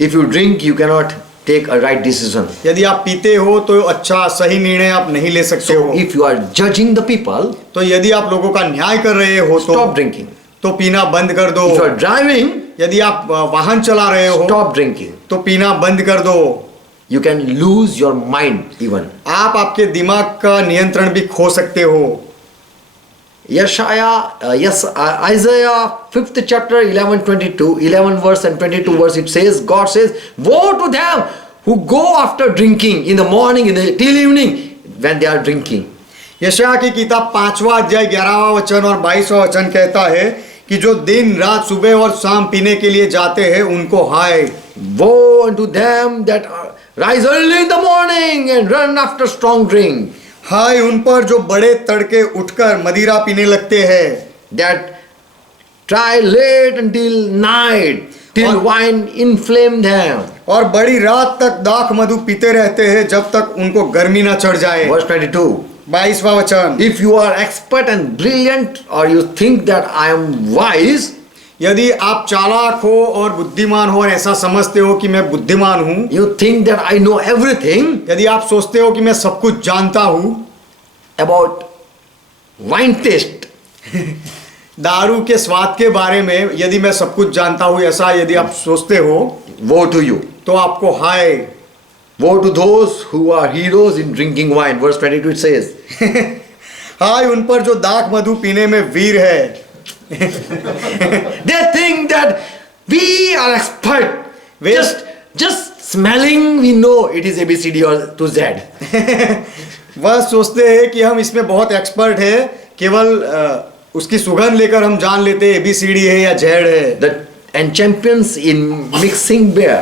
If you drink, you cannot take a right decision. यदि आप पीते हो तो अच्छा सही निर्णय आप नहीं ले सकते हो। If you are judging the people, तो यदि आप लोगों का न्याय कर रहे हो stop drinking. तो पीना बंद कर दो। If you are driving, यदि आप वाहन चला रहे हो stop drinking. तो पीना बंद कर दो। You can lose your mind even. आप आपके दिमाग का नियंत्रण भी खो सकते हो। Isaiah 5th chapter 11 verse and 22 verse, it says, God says, woe to them who go after drinking in the morning, till evening, when they are drinking. यशायाह की किताब 5वां अध्याय 11वां वचन और 22वां वचन कहता है कि जो दिन रात सुबह और शाम पीने के लिए जाते हैं उनको हाय। Woe unto them that rise early in the morning and run after strong drink. हाय उन पर जो बड़े तड़के उठकर मदिरा पीने लगते हैं। That try late until night, till wine inflame them. और बड़ी रात तक दाख मधु पीते रहते हैं जब तक उनको गर्मी ना चढ़ जाए। Verse 22. 22वां वचन, If you are expert and brilliant, or you think that I am wise, यदि आप चालाक हो और बुद्धिमान हो और ऐसा समझते हो कि मैं बुद्धिमान हूं, you think that I know everything यदि आप सोचते हो कि मैं सब कुछ जानता हूं about wine taste, दारू के स्वाद के बारे में, यदि मैं सब कुछ जानता हूं ऐसा यदि आप सोचते हो woe to you. तो आपको हाय। Woe to those who are heroes in drinking wine. Verse 22 it says. हाय उन पर जो दाख मधु पीने में वीर है। They think that we are expert. Well- Just smelling we know it is ABCD or to Z. वह सोचते हैं कि हम इसमें बहुत एक्सपर्ट है, केवल उसकी सुगंध लेकर हम जान लेते हैं ABCD है या जेड है। And champions in mixing beer.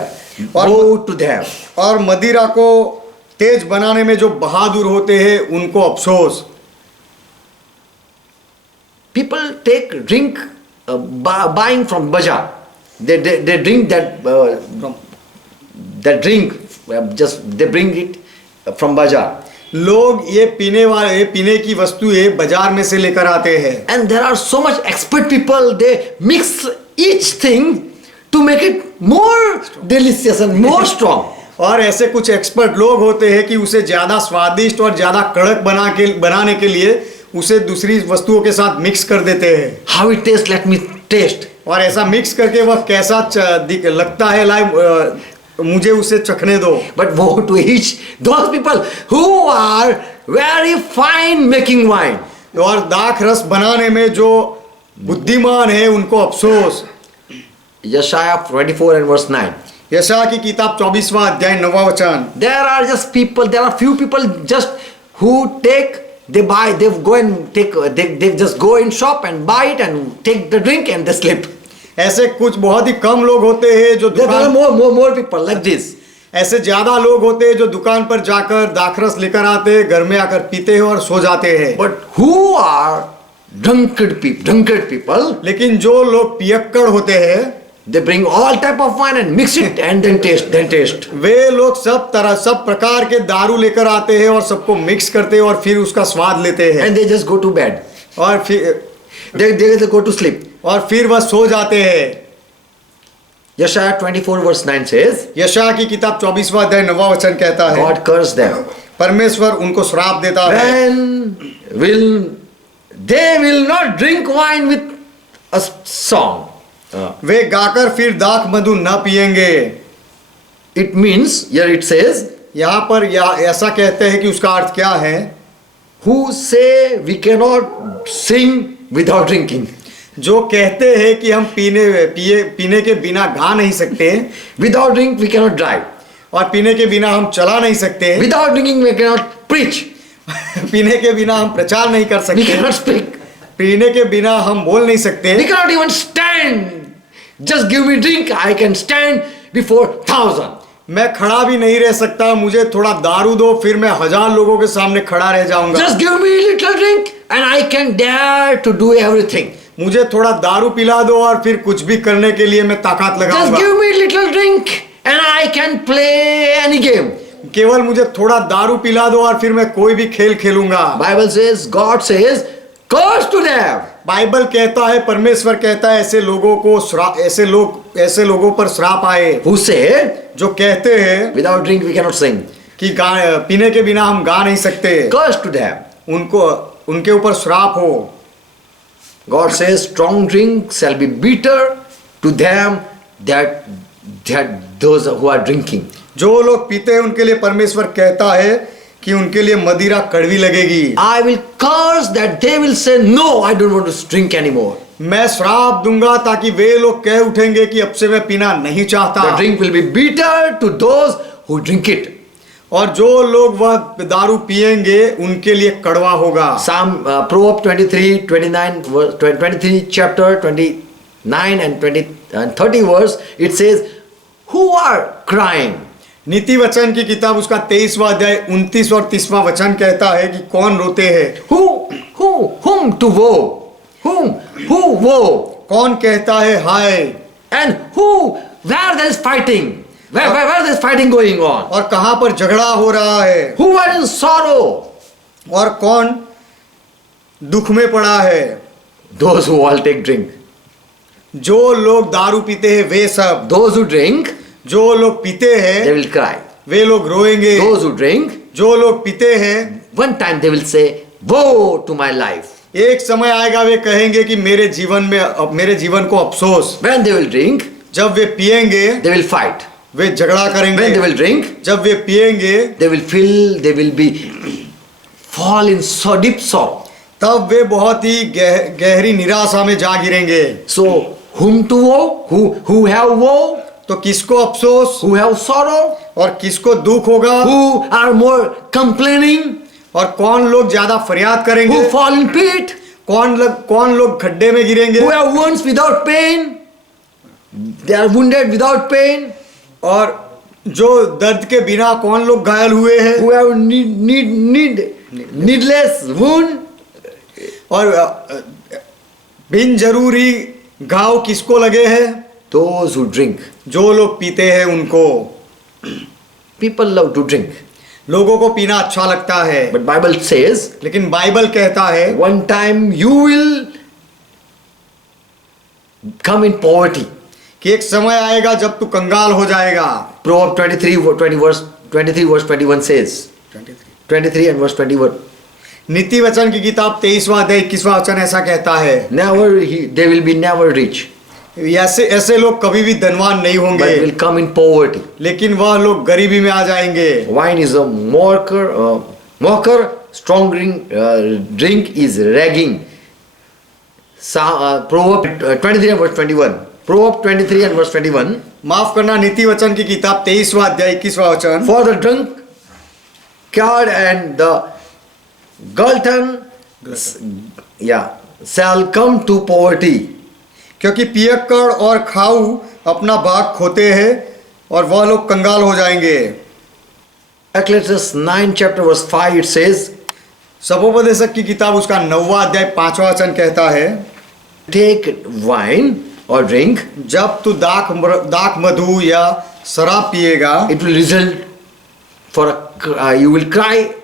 Woe to them. और मदिरा को तेज बनाने में जो बहादुर होते हैं उनको अफसोस। People drink buying from bazaar. They drink that drink, just they bring it from bazaar. लोग ये पीने की वस्तुएं बाजार में से लेकर आते हैं। And there are so much expert people, they mix each thing to make it more delicious and more strong. और ऐसे कुछ एक्सपर्ट लोग होते हैं कि उसे ज्यादा स्वादिष्ट और ज्यादा कड़क बनाने के लिए उसे दूसरी वस्तुओं के साथ मिक्स कर देते हैं। How it tastes, let me taste. और ऐसा मिक्स करके वह कैसा लगता है, मुझे उसे चखने दो। But woe to each those people who are very fine making wine. और दाख रस बनाने में जो बुद्धिमान है उनको अफसोस। Yeshaya 24 and verse 9. यशायाह की किताब 24वां अध्याय 9वां वचन, There are few people just who they go and take, they just go in shop and buy it and take the drink and they sleep. ऐसे कुछ बहुत ही कम लोग होते हैं जो There are more people like this. ऐसे ज्यादा लोग होते हैं जो दुकान पर जाकर दाखरस लेकर आते हैं, घर में आकर पीते हैं और सो जाते हैं। But who are drunkard people, लेकिन जो लोग पियक्कड़ होते हैं, they bring all type of wine and mix it and then taste. वे लोग सब प्रकार के दारू लेकर आते हैं और सबको मिक्स करते हैं और फिर उसका स्वाद लेते हैं And they just go to bed. और फिर They go to sleep. और फिर वह सो जाते हैं। Yeshaya 24 verse 9 says, यशायाह की किताब 24वां अध्याय 9वां वचन कहता है, God cursed them. परमेश्वर उनको श्राप देता है। They will not drink wine with a song. वे गाकर फिर दाख मधु न पिएंगे। It means, here it says, यहाँ पर ऐसा कहते हैं कि उसका अर्थ क्या है? who say we cannot sing without drinking. जो कहते हैं कि हम पीने के बिना गा नहीं सकते, Without drink we cannot drive. और पीने के बिना हम चला नहीं सकते, Without drinking we cannot preach. पीने के बिना हम प्रचार नहीं कर We सकते, cannot speak. पीने के बिना हम बोल नहीं सकते, We cannot even stand. Just give me drink, I can stand before 1,000. मैं खड़ा भी नहीं रह सकता, मुझे थोड़ा दारू दो फिर मैं 1000 लोगों के सामने खड़ा रह जाऊंगा। Just give me little drink and I can dare to do everything. मुझे थोड़ा दारू पिला दो और फिर कुछ भी करने के लिए मैं ताकत Just लगाऊंगा। give me little drink and I can play any game. केवल मुझे थोड़ा दारू पिला दो और फिर मैं कोई भी खेल खेलूंगा। Bible says, God says, curse to them. Bible कहता है, परमेश्वर कहता है ऐसे लोग ऐसे लोगों पर श्राप आए who say, जो कहते हैं without drink we cannot sing. कि पीने के बिना हम गा नहीं सकते, Curse to them. उनको उनके ऊपर श्राप हो। God says, strong drink shall be bitter to them that those who are drinking. जो लोग पीते हैं उनके लिए परमेश्वर कहता है कि उनके लिए मदिरा कड़वी लगेगी। I will curse that they will say, no, I don't want to drink anymore. मैं श्राप दूंगा ताकि वे लोग कह उठेंगे कि अब से मैं पीना नहीं चाहता। The drink will be bitter to those who drink it. और जो लोग वह दारू पिएंगे उनके लिए कड़वा होगा। Proverbs 23 chapter 29 and 30 verse, it says, who are crying? नीति वचन की किताब उसका 23वां अध्याय 29 और 30वां वचन कहता है कि कौन रोते हैं। Whom to woe? Who woe? कौन कहता है हाय? And where there is fighting? Where there is fighting going on? और कहां पर झगड़ा हो रहा है? Who are in sorrow? और कौन दुख में पड़ा है? Those who all take drink. जो लोग दारू पीते हैं वे सब। Those who drink, जो लोग पीते हैं they will cry. वे लोग रोएंगे। Those who drink, जो लोग पीते हैं one time they will say, woe to my life. एक समय आएगा वे कहेंगे कि मेरे जीवन को अफसोस। When they will drink, जब वे पिएंगे they will fight. वे झगड़ा करेंगे। When they will drink, जब वे पिएंगे they will be fall in so deep sorrow. तब वे बहुत ही गहरी निराशा में जा गिरेंगे। So whom to woe? Who have woe? तो किसको अफसोस? Who have sorrow? और किसको दुख होगा? Who are more complaining? और कौन लोग ज्यादा फरियाद करेंगे? Who fall in pit? कौन लोग खड्डे में गिरेंगे? Who have wounds without pain? They are wounded without pain. और जो दर्द के बिना कौन लोग घायल हुए हैं? Who have needless wound? और बिन जरूरी घाव किसको लगे हैं? Those who drink. जो लोग पीते हैं उनको। People love to drink. लोगों को पीना अच्छा लगता है, But Bible says, लेकिन बाइबल कहता है one time you will come in poverty. कि एक समय आएगा जब तू कंगाल हो जाएगा। Proverbs 23 verse 21 says, 23 and verse 21. नीति वचन की किताब 23वां अध्याय 21वां वचन ऐसा कहता है, They will be never rich, ऐसे लोग कभी भी धनवान नहीं but होंगे, will come in poverty. लेकिन वह लोग गरीबी में आ जाएंगे। Wine is a mocker, strong drink is ragging. Proverbs 23 and verse 21. Proverbs 23 and verse 21. माफ करना, नीति वचन की किताब 23वां अध्याय 21वां वचन। For the drunkard and the glutton, shall come to poverty. क्योंकि पियक्कड़ और खाऊ अपना भाग खोते हैं और वह लोग कंगाल हो जाएंगे। Ecclesiastes 9 chapter verse 5 it says, सबोपदेशक की किताब उसका 9वां अध्याय 5वां वचन कहता है, take wine or drink, जब तू दाख मधु या शराब पिएगा, it will result for you will cry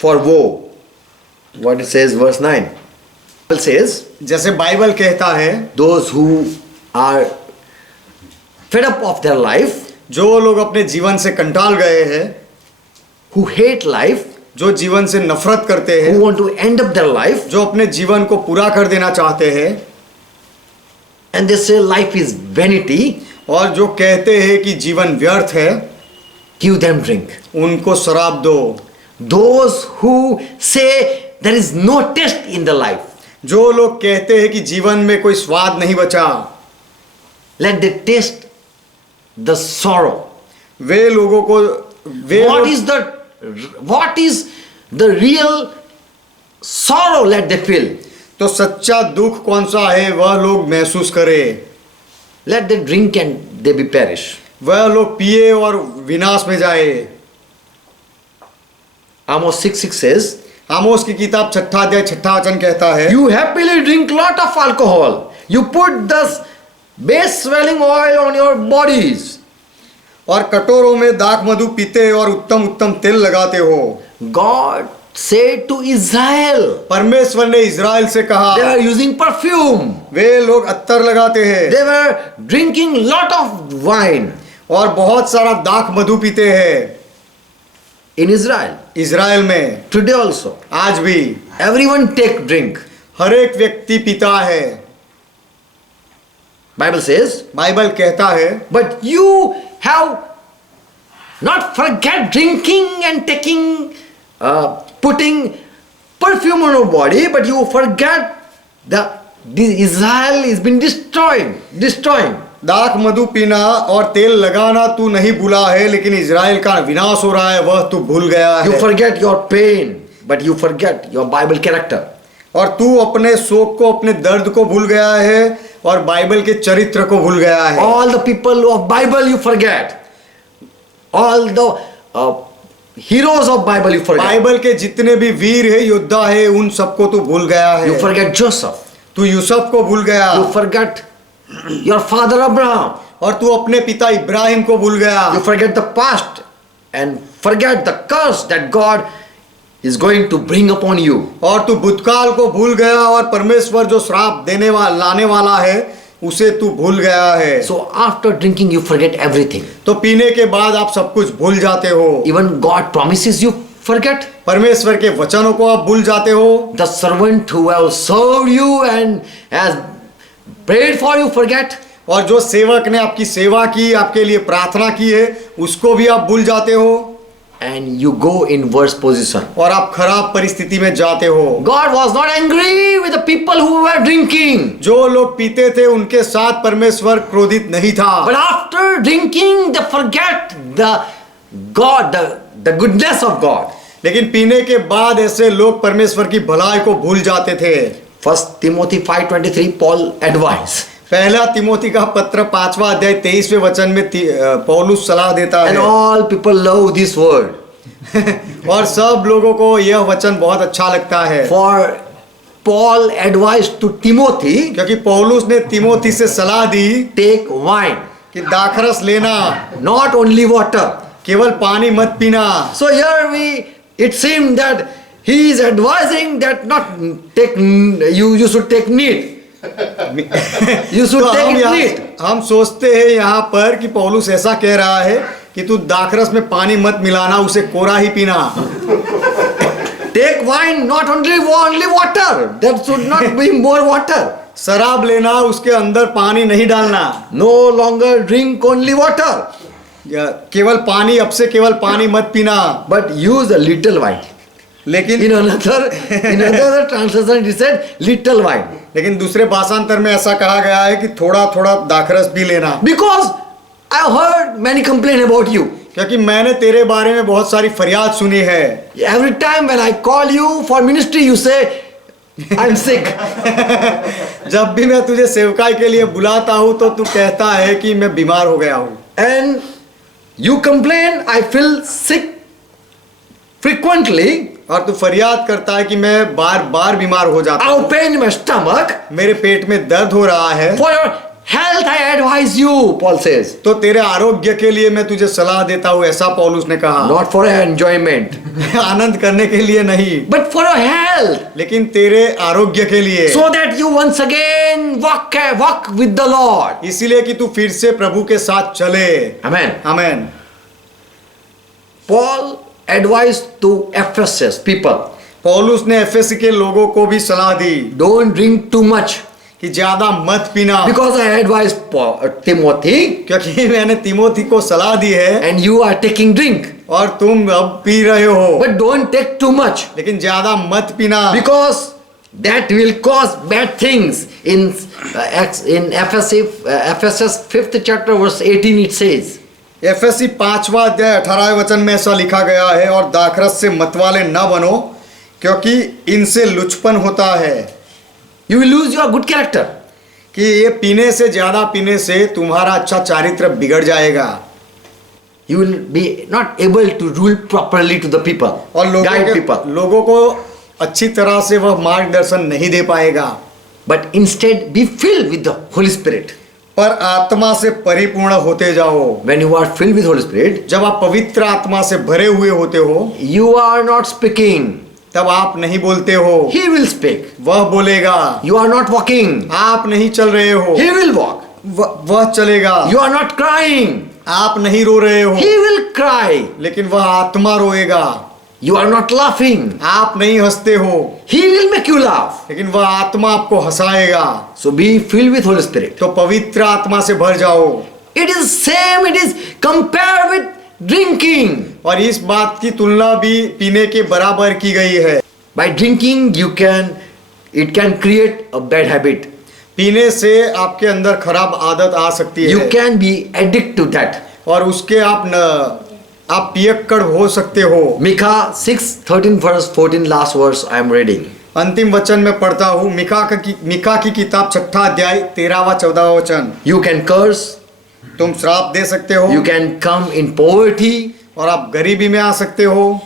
for woe. What it says verse 9. It says, जैसे बाइबल कहता है, those who are fed up of their life, जो लोग अपने जीवन से कंटाल गए हैं, who hate life, जो जीवन से नफरत करते हैं, who want to end up their life, जो अपने जीवन को पूरा कर देना चाहते हैं, and they say life is vanity, और जो कहते हैं कि जीवन व्यर्थ है, give them drink. उनको शराब दो। Those who say there is no taste in the life, जो लोग कहते हैं कि जीवन में कोई स्वाद नहीं बचा, let them taste the sorrow. वे लोगों को what is the real sorrow, let them feel. तो सच्चा दुख कौन सा है वह लोग महसूस करें। Let them drink and they be perish. वह लोग पिए और विनाश में जाए। Amos 6:6 says, आमोस की किताब 6 अध्याय 6 वचन कहता है, you happily drink lot of alcohol, you put the base swelling oil on your bodies. और कटोरों में दाख मधु पीते और उत्तम उत्तम तेल लगाते हो। God said to Israel. परमेश्वर ने इज़राइल से कहा, They were using perfume. वे लोग अत्तर लगाते हैं They were drinking lot of wine और बहुत सारा दाख मधु पीते हैं in Israel. इज़राइल में। Today also, आज भी everyone take drink. हर एक व्यक्ति पीता है। Bible says, बाइबल कहता है, but you have not forget drinking and taking, putting perfume on your body, but you forget the Israel has been destroying. दाख मधु पीना और तेल लगाना तू नहीं भूला है, लेकिन इज़राइल का विनाश हो रहा है, वह तू भूल गया You है। forget your pain, but you forget your Bible character. और तू अपने शोक को, अपने दर्द को भूल गया है और बाइबल के चरित्र को भूल गया है। All the people of Bible you forget. All the heroes of Bible you forget. Bible के जितने भी वीर है, योद्धा है, उन सबको तू भूल गया है। You forget Joseph. तू यूसुफ को भूल गया You forget your father Abraham. और तू अपने पिता इब्राहिम को भूल गया। You forget the past and forget the curse that God is going to bring upon you. और तू भूतकाल को भूल गया और परमेश्वर जो श्राप लाने वाला है उसे तू भूल गया है। So after drinking you forget everything. तो पीने के बाद आप सब कुछ भूल जाते हो। Even God promises you forget. परमेश्वर के वचनों को आप भूल जाते हो। The servant who has served you and has prayed for you forget. और जो सेवक ने आपकी सेवा की, आपके लिए प्रार्थना की है, उसको भी आप भूल जाते हो। And you go in worse position. और आप खराब परिस्थिति में जाते हो। God was not angry with the people who were drinking. जो लोग पीते थे उनके साथ परमेश्वर क्रोधित नहीं था। But after drinking they forget the God, the goodness of God. लेकिन पीने के बाद ऐसे लोग परमेश्वर की भलाई को भूल जाते थे। 1 Timothy 5:23 Paul advised. पहला तिमोथी का पत्र 5वां अध्याय 23वें वचन में पौलुस सलाह देता And है। all people love this word. और सब लोगों को यह वचन बहुत अच्छा लगता है। For Paul advised to Timothy, क्योंकि पौलुस ने तिमोथी से सलाह दी take wine, कि दाखरस लेना, not only water. केवल पानी मत पीना। So here it seemed that he is advising that not take, you should take neat. You should तो take it neat. हम सोचते हैं यहाँ पर कि पौलुस ऐसा कह रहा है कि तू दाखरस में पानी मत मिलाना, उसे कोरा ही पीना। Take wine, not only water. There should not be more water. शराब लेना, उसके अंदर पानी नहीं डालना। No longer drink only water, केवल पानी, अब से केवल पानी मत पीना। but use a little wine. लेकिन In another translation it said little wine. लेकिन दूसरे भाषांतर में ऐसा कहा गया है कि थोड़ा थोड़ा दाखरस भी लेना। Because I heard many complain about you. क्योंकि मैंने तेरे बारे में बहुत सारी फरियाद सुनी है। Every time when I call you for ministry you say I'm sick. जब भी मैं तुझे सेवकाई के लिए बुलाता हूँ तो तू कहता है कि मैं बीमार हो गया हूँ। And you complain I feel sick frequently. और तू फरियाद करता है कि मैं बार बार बीमार हो जाता I हूँ, have pain in my stomach. मेरे पेट में दर्द हो रहा है। For your health I advise you, Paul says. तो तेरे आरोग्य के लिए मैं तुझे सलाह देता हूँ, ऐसा पौलुस ने कहा। Not for enjoyment, आनंद करने के लिए नहीं, but for your health. लेकिन तेरे आरोग्य के लिए। So that you once again walk with the Lord. इसीलिए कि तू फिर से प्रभु के साथ चले। Amen. Amen. Paul advised to Ephesus people, पौलुस ने एफेसी के लोगों को भी सलाह दी don't drink too much. कि ज्यादा मत पीना। Because I advised Timothy क्योंकि मैंने तिमोथी को सलाह दी है and you are taking drink. और तुम अब पी रहे हो, But don't take too much. लेकिन ज्यादा मत पीना। Because that will cause bad things. In Ephesus 5th chapter verse 18 it says, FAC 5वां अध्याय 18वें वचन में ऐसा लिखा गया है, और दाखरस से मतवाले न बनो क्योंकि इनसे लुचपन होता है। you will lose your good character. कि ये पीने से, ज्यादा पीने से तुम्हारा अच्छा चारित्र बिगड़ जाएगा। You will be not able to rule properly to the people, और guide people. लोगों को अच्छी तरह से वह मार्गदर्शन नहीं दे पाएगा। But instead be filled with the Holy Spirit. पर आत्मा से परिपूर्ण होते जाओ। When you are filled with Holy Spirit, जब आप पवित्र आत्मा से भरे हुए होते हो, you are not speaking तब आप नहीं बोलते हो, He will speak. वह बोलेगा। You are not walking. आप नहीं चल रहे हो, He will walk. वह चलेगा। You are not crying. आप नहीं रो रहे हो, He will cry. लेकिन वह आत्मा रोएगा। You are not laughing. आप नहीं हंसते हो, He will make you laugh. लेकिन वह आत्मा आपको हंसाएगा। So be filled with Holy Spirit. तो पवित्र आत्मा से भर जाओ। It is same. It is compared with drinking. और इस बात की तुलना भी पीने के बराबर की गई है। By drinking, it can create a bad habit. पीने से आपके अंदर खराब आदत आ सकती है। You can be addicted to that. और उसके आप पियक्कड़ हो सकते हो। Micah 6:13 verse 14 last verse I am reading. अंतिम वचन में पढ़ता हूँ, मिका की किताब 6 अध्याय 13वां 14वां वचन। You can curse. तुम श्राप दे सकते हो, You can come in poverty. और आप गरीबी में आ सकते हो।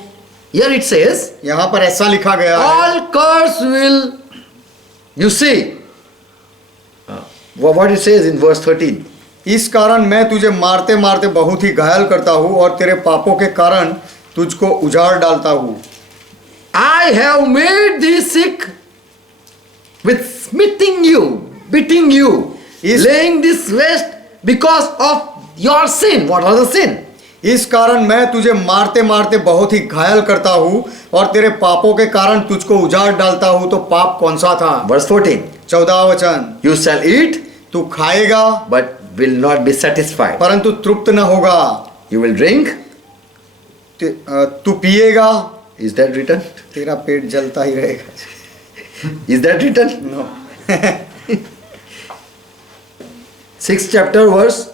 Here it says, यहाँ पर ऐसा लिखा गया है, all curse will, you see, what it says in verse 13. इस कारण मैं तुझे मारते मारते बहुत ही घायल करता हूँ और तेरे पापों के कारण तुझको उजाड़ डालता हूँ। I have made thee sick with smithing you, beating you, laying this waste because of your sin. What was the sin? इस कारण मैं तुझे मारते मारते बहुत ही घायल करता हूँ और तेरे पापों के कारण तुझको उजाड़ डालता हूँ। तो पाप कौन सा था? Verse 14. 14वां वचन, You shall eat, तू खाएगा but will not be satisfied. परंतु तृप्त न होगा। You will drink. तू पिएगा, Is that written? तेरा पेट जलता ही रहेगा। Is that written? No. 6th chapter verse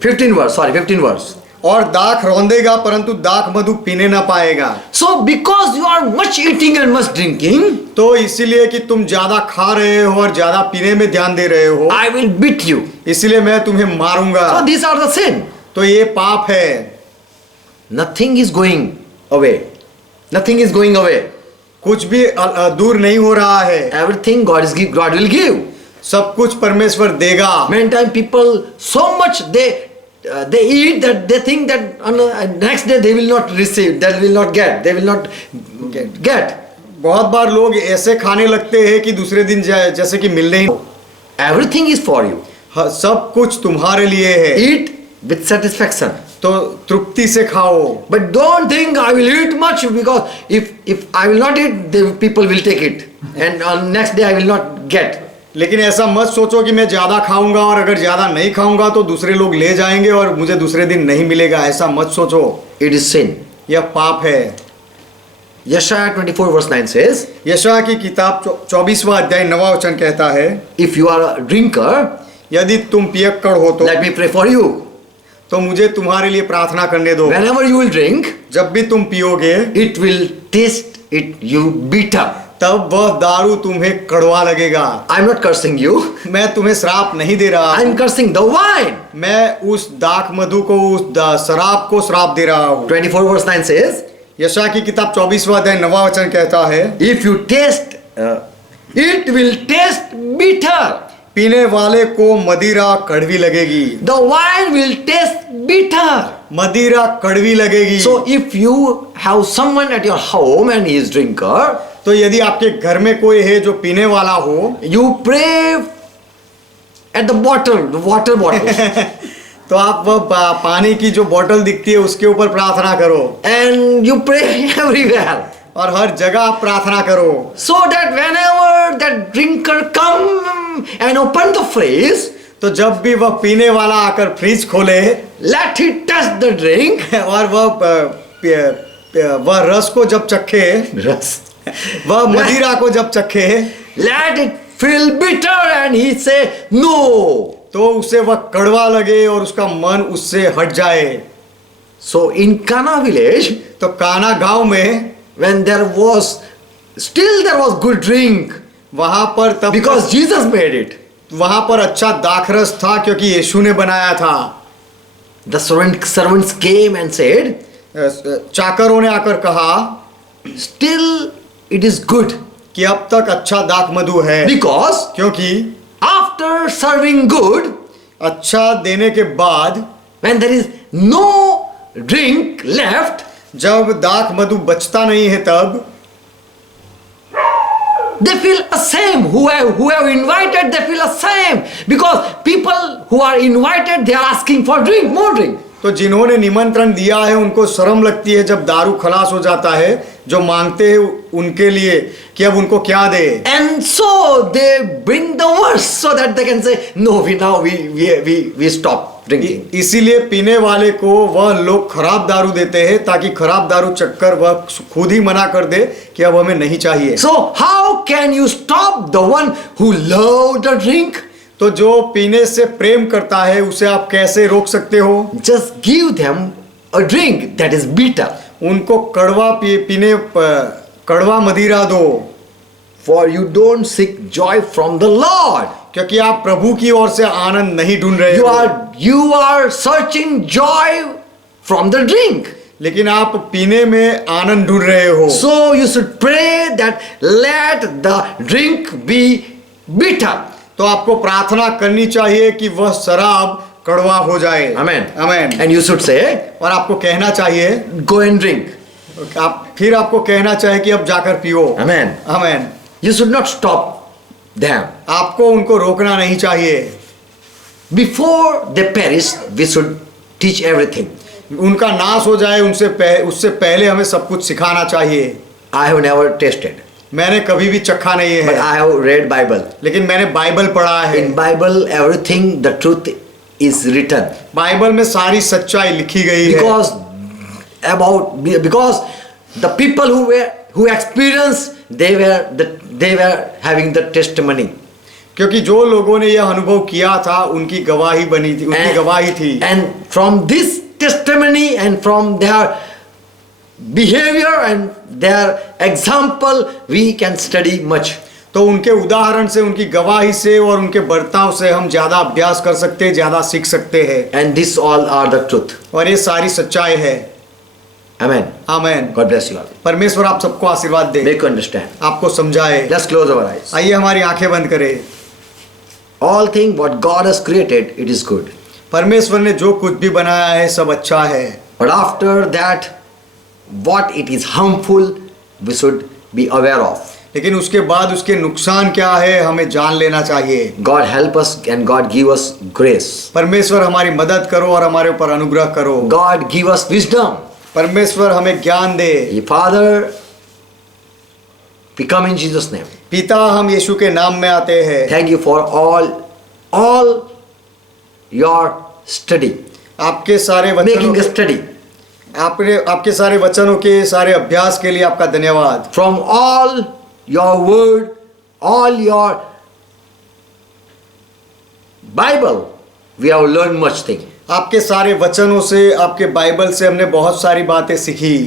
15 verse. Sorry, 15 verse. और दाख रौंदेगा परंतु दाख मधु पीने ना पाएगा। So because you are much eating and much drinking, तो इसीलिए कि तुम ज्यादा खा रहे हो और ज्यादा पीने में ध्यान दे रहे हो, I will beat you. इसलिए मैं तुम्हें मारूंगा। So these are the sin. तो ये पाप है। Nothing is going away. Nothing is going away. कुछ भी दूर नहीं हो रहा है। Everything God will give. सब कुछ परमेश्वर देगा। Many times people so much they eat that they think that on the next day they will not receive, they will not get, they will not get. बहुत बार लोग ऐसे खाने लगते हैं कि दूसरे दिन जैसे कि मिलने ही। Everything is for you. सब कुछ तुम्हारे लिए है। Eat with satisfaction. तो तृप्ति से खाओ। But don't think I will eat much, because if I will not eat, the people will take it, and on next day I will not get. लेकिन ऐसा मत सोचो कि मैं ज्यादा खाऊंगा और अगर ज्यादा नहीं खाऊंगा तो दूसरे लोग ले जाएंगे और मुझे दूसरे दिन नहीं मिलेगा। ऐसा मत सोचो। It is sin. यह पाप है। Yeshaya 24 verse 9 says, यशायाह की किताब 24वां अध्याय 9वां वचन कहता है, if you are a drinker, यदि तुम पियक्कड़ हो तो let me pray for you. मुझे तुम्हारे लिए प्रार्थना करने दो। Whenever you will drink, जब भी तुम पियोगे it will taste it you bitter. तब वह दारू तुम्हें कड़वा लगेगा। I am not cursing you. मैं तुम्हें श्राप नहीं दे रहा। I am cursing the wine. मैं उस दाख मधु को, उस शराब को श्राप दे रहा हूँ। 24 verse 9 says, यशायाह की किताब 24वां अध्याय 9वां वचन कहता है, if you taste, it will taste bitter. पीने वाले को मदिरा कड़वी लगेगी। The wine will taste bitter. मदिरा कड़वी लगेगी। So if you have someone at your home and he is drinker, तो यदि आपके घर में कोई है जो पीने वाला हो, you pray at the bottle, the water bottle. तो आप वह पानी की जो बोतल दिखती है उसके ऊपर प्रार्थना करो। And you pray everywhere. और हर जगह आप प्रार्थना करो। So that whenever that drinker come and open the fridge, तो जब भी वह पीने वाला आकर फ्रिज खोले, let he touch the drink. और वह रस को जब चखे, Rus. वह मदिरा को जब चखे, Let it feel bitter and he say no. तो उसे वह कड़वा लगे और उसका मन उससे हट जाए। So in Kana village, तो काना गांव में when there was good drink, वहां पर तब because Jesus made it. वहां पर अच्छा दाखरस था क्योंकि यीशु ने बनाया था। The servants came and said, चाकरों ने आकर कहा, still it is good, कि अब तक अच्छा दाख मधु है, because क्योंकि after serving good, अच्छा देने के बाद when there is no drink left, जब दाख मधु बचता नहीं है तब they feel ashamed. Who have invited, they feel ashamed because people who are invited, they are asking for drink, more drink. तो जिन्होंने निमंत्रण दिया है उनको शर्म लगती है जब दारू खलास हो जाता है, जो मांगते हैं उनके लिए कि अब उनको क्या दे। And so they bring the worst so that they can say, no, we stop drinking. इसीलिए पीने वाले को वह लोग खराब दारू देते हैं ताकि खराब दारू चक्कर वह खुद ही मना कर दे कि अब हमें नहीं चाहिए। So how can you stop the one who love the drink? तो जो पीने से प्रेम करता है उसे आप कैसे रोक सकते हो? Just give them a drink that is bitter. उनको कड़वा मदिरा दो। For you don't seek joy from the Lord. क्योंकि आप प्रभु की ओर से आनंद नहीं ढूंढ रहे हो। You are searching joy from the drink. लेकिन आप पीने में आनंद ढूंढ रहे हो। So you should pray that let the drink be bitter. तो आपको प्रार्थना करनी चाहिए कि वह शराब कड़वा हो जाए। Amen. Amen. And you should say, और आपको कहना चाहिए, go and drink. फिर आपको कहना चाहिए कि अब जाकर पियो। Amen. Amen. You should not stop them. आपको उनको रोकना नहीं चाहिए। Before they perish, we should teach everything. उनका नाश हो जाए उससे पहले हमें सब कुछ सिखाना चाहिए। I have never tasted, मैंने कभी भी चखा नहीं but है, I have read Bible. लेकिन मैंने बाइबल पढ़ा है। In Bible, everything, the truth is written. Bible में सारी सच्चाई लिखी गई है। Because the people who experienced, they were having the testimony. क्योंकि जो लोगों ने यह अनुभव किया था उनकी गवाही बनी थी, उनकी गवाही थी। And from this testimony and from their behavior and their example, we can study much. तो उनके उदाहरण से, उनकी गवाही से और उनके बर्ताव से हम ज्यादा अभ्यास कर सकते हैं, ज्यादा सीख सकते हैं। And this all are the truth. और ये सारी सच्चाई है। Amen. Amen. God bless you all. परमेश्वर आप सबको आशीर्वाद दे, Make you understand. आपको समझाए। Let's close our eyes. आइए हमारी आंखें बंद करें। All things what God has created, it is good. परमेश्वर ने जो कुछ भी बनाया है सब अच्छा है। But after that, what it is harmful, we should be aware of. लेकिन उसके बाद उसके नुकसान क्या है हमें जान लेना चाहिए। God help us and God give us grace. परमेश्वर हमारी मदद करो और हमारे ऊपर अनुग्रह करो। God give us wisdom. परमेश्वर हमें ज्ञान दे। Ye Father, we come in Jesus' name. पिता, हम यीशु के नाम में आते हैं। Thank you for all your study. आपके सारे वचनों Making a के, study. आपके सारे वचनों के सारे अभ्यास के लिए आपका धन्यवाद। From all your word, all your Bible, we have learned much thing. आपके सारे वचनों से, आपके बाइबल से हमने बहुत सारी बातें सीखी।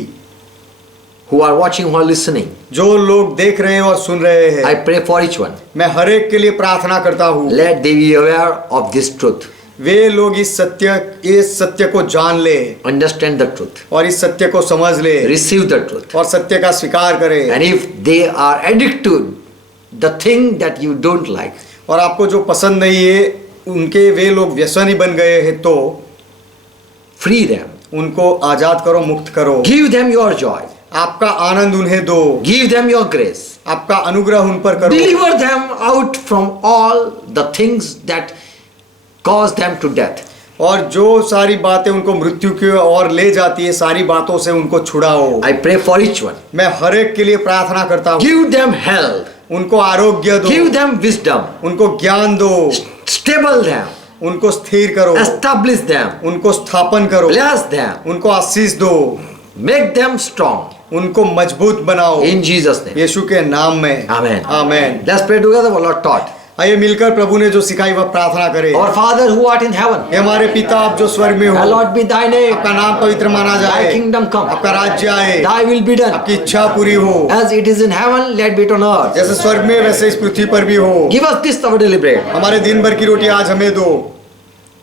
Who are watching, who are listening, जो लोग देख रहे हैं और सुन रहे हैं, I pray for each one. मैं हर एक के लिए प्रार्थना करता हूँ। Let they be aware of this truth. वे लोग इस सत्य को जान ले, Understand the truth. और इस सत्य को समझ ले, Receive the truth. और सत्य का स्वीकार करे। And if they are addicted to the thing that you don't like, और आपको जो पसंद नहीं है उनके वे लोग व्यसनी बन गए हैं तो free them. उनको आजाद करो, मुक्त करो। Give them your joy. आपका आनंद उन्हें दो, Give them your grace. आपका अनुग्रह उन पर करो। Deliver them out from all the things that cause them to death. और जो सारी बातें उनको मृत्यु की ओर ले जाती है, सारी बातों से उनको छुड़ाओ। I pray for each one. मैं हर एक के लिए प्रार्थना करता हूँ। Give them health. उनको आरोग्य दो, Give them wisdom. उनको ज्ञान दो, Stable them. उनको स्थिर करो, Establish them. उनको स्थापन करो, Bless them. उनको आशीष दो, Make them strong. उनको मजबूत बनाओ। In Jesus' name. यीशु के नाम में Amen. Amen. Let's pray together what Lord taught. आइए मिलकर प्रभु ने जो सिखाई वह प्रार्थना करें। Our Father who art in heaven, हे हमारे पिता आप जो स्वर्ग में हो, hallowed be thy name. आपका नाम पवित्र माना Thy जाए, kingdom come. आपका राज्य आए, Thy will be done. आपकी इच्छा पूरी हो, As it is in heaven, let be it on earth. जैसे स्वर्ग में वैसे इस पृथ्वी पर भी हो। Give us this our daily bread. हमारे दिन भर की रोटी आज हमें दो,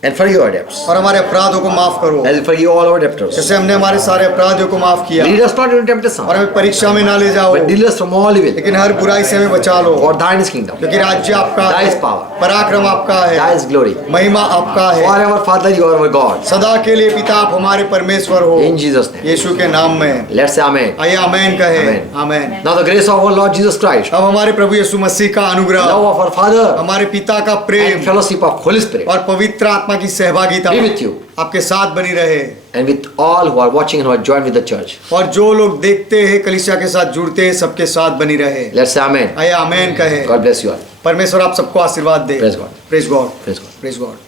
and forgive our debts. और हमारे अपराधों को माफ करो, As we forgive all our debtors. जैसे हमने हमारे सारे अपराधियों को माफ किया। Lead us not into temptation, और हमें परीक्षा में ना ले जाओ, but deliver us from all evil. लेकिन हर बुराई से हमें बचा लो। For thine is kingdom, क्योंकि राज्य आपका Thy है, is power, पराक्रम आपका Thy है, is glory. महिमा आपका है। Forever, Father, you are our God. सदा के लिए पिता आप हमारे परमेश्वर हो, In Jesus' name. यीशु के नाम में। Let's say Amen. आइए आमेन कहे। Amen. Amen. Now the grace of our Lord Jesus Christ, अब हमारे प्रभु यीशु मसीह का अनुग्रह, love of our Father, हमारे पिता का and Prem fellowship of Holy Spirit और पवित्र आत्मा की सहभागिता be with you आपके साथ बनी रहे। and with all who are watching and who are joined with the church. और जो लोग देखते हैं, कलीसिया के साथ जुड़ते हैं, सबके साथ बनी रहे। Let's say Amen. आइए आमेन कहे। God bless you all. परमेश्वर आप सबको आशीर्वाद दे। Praise God. Praise God. Praise God. Praise God.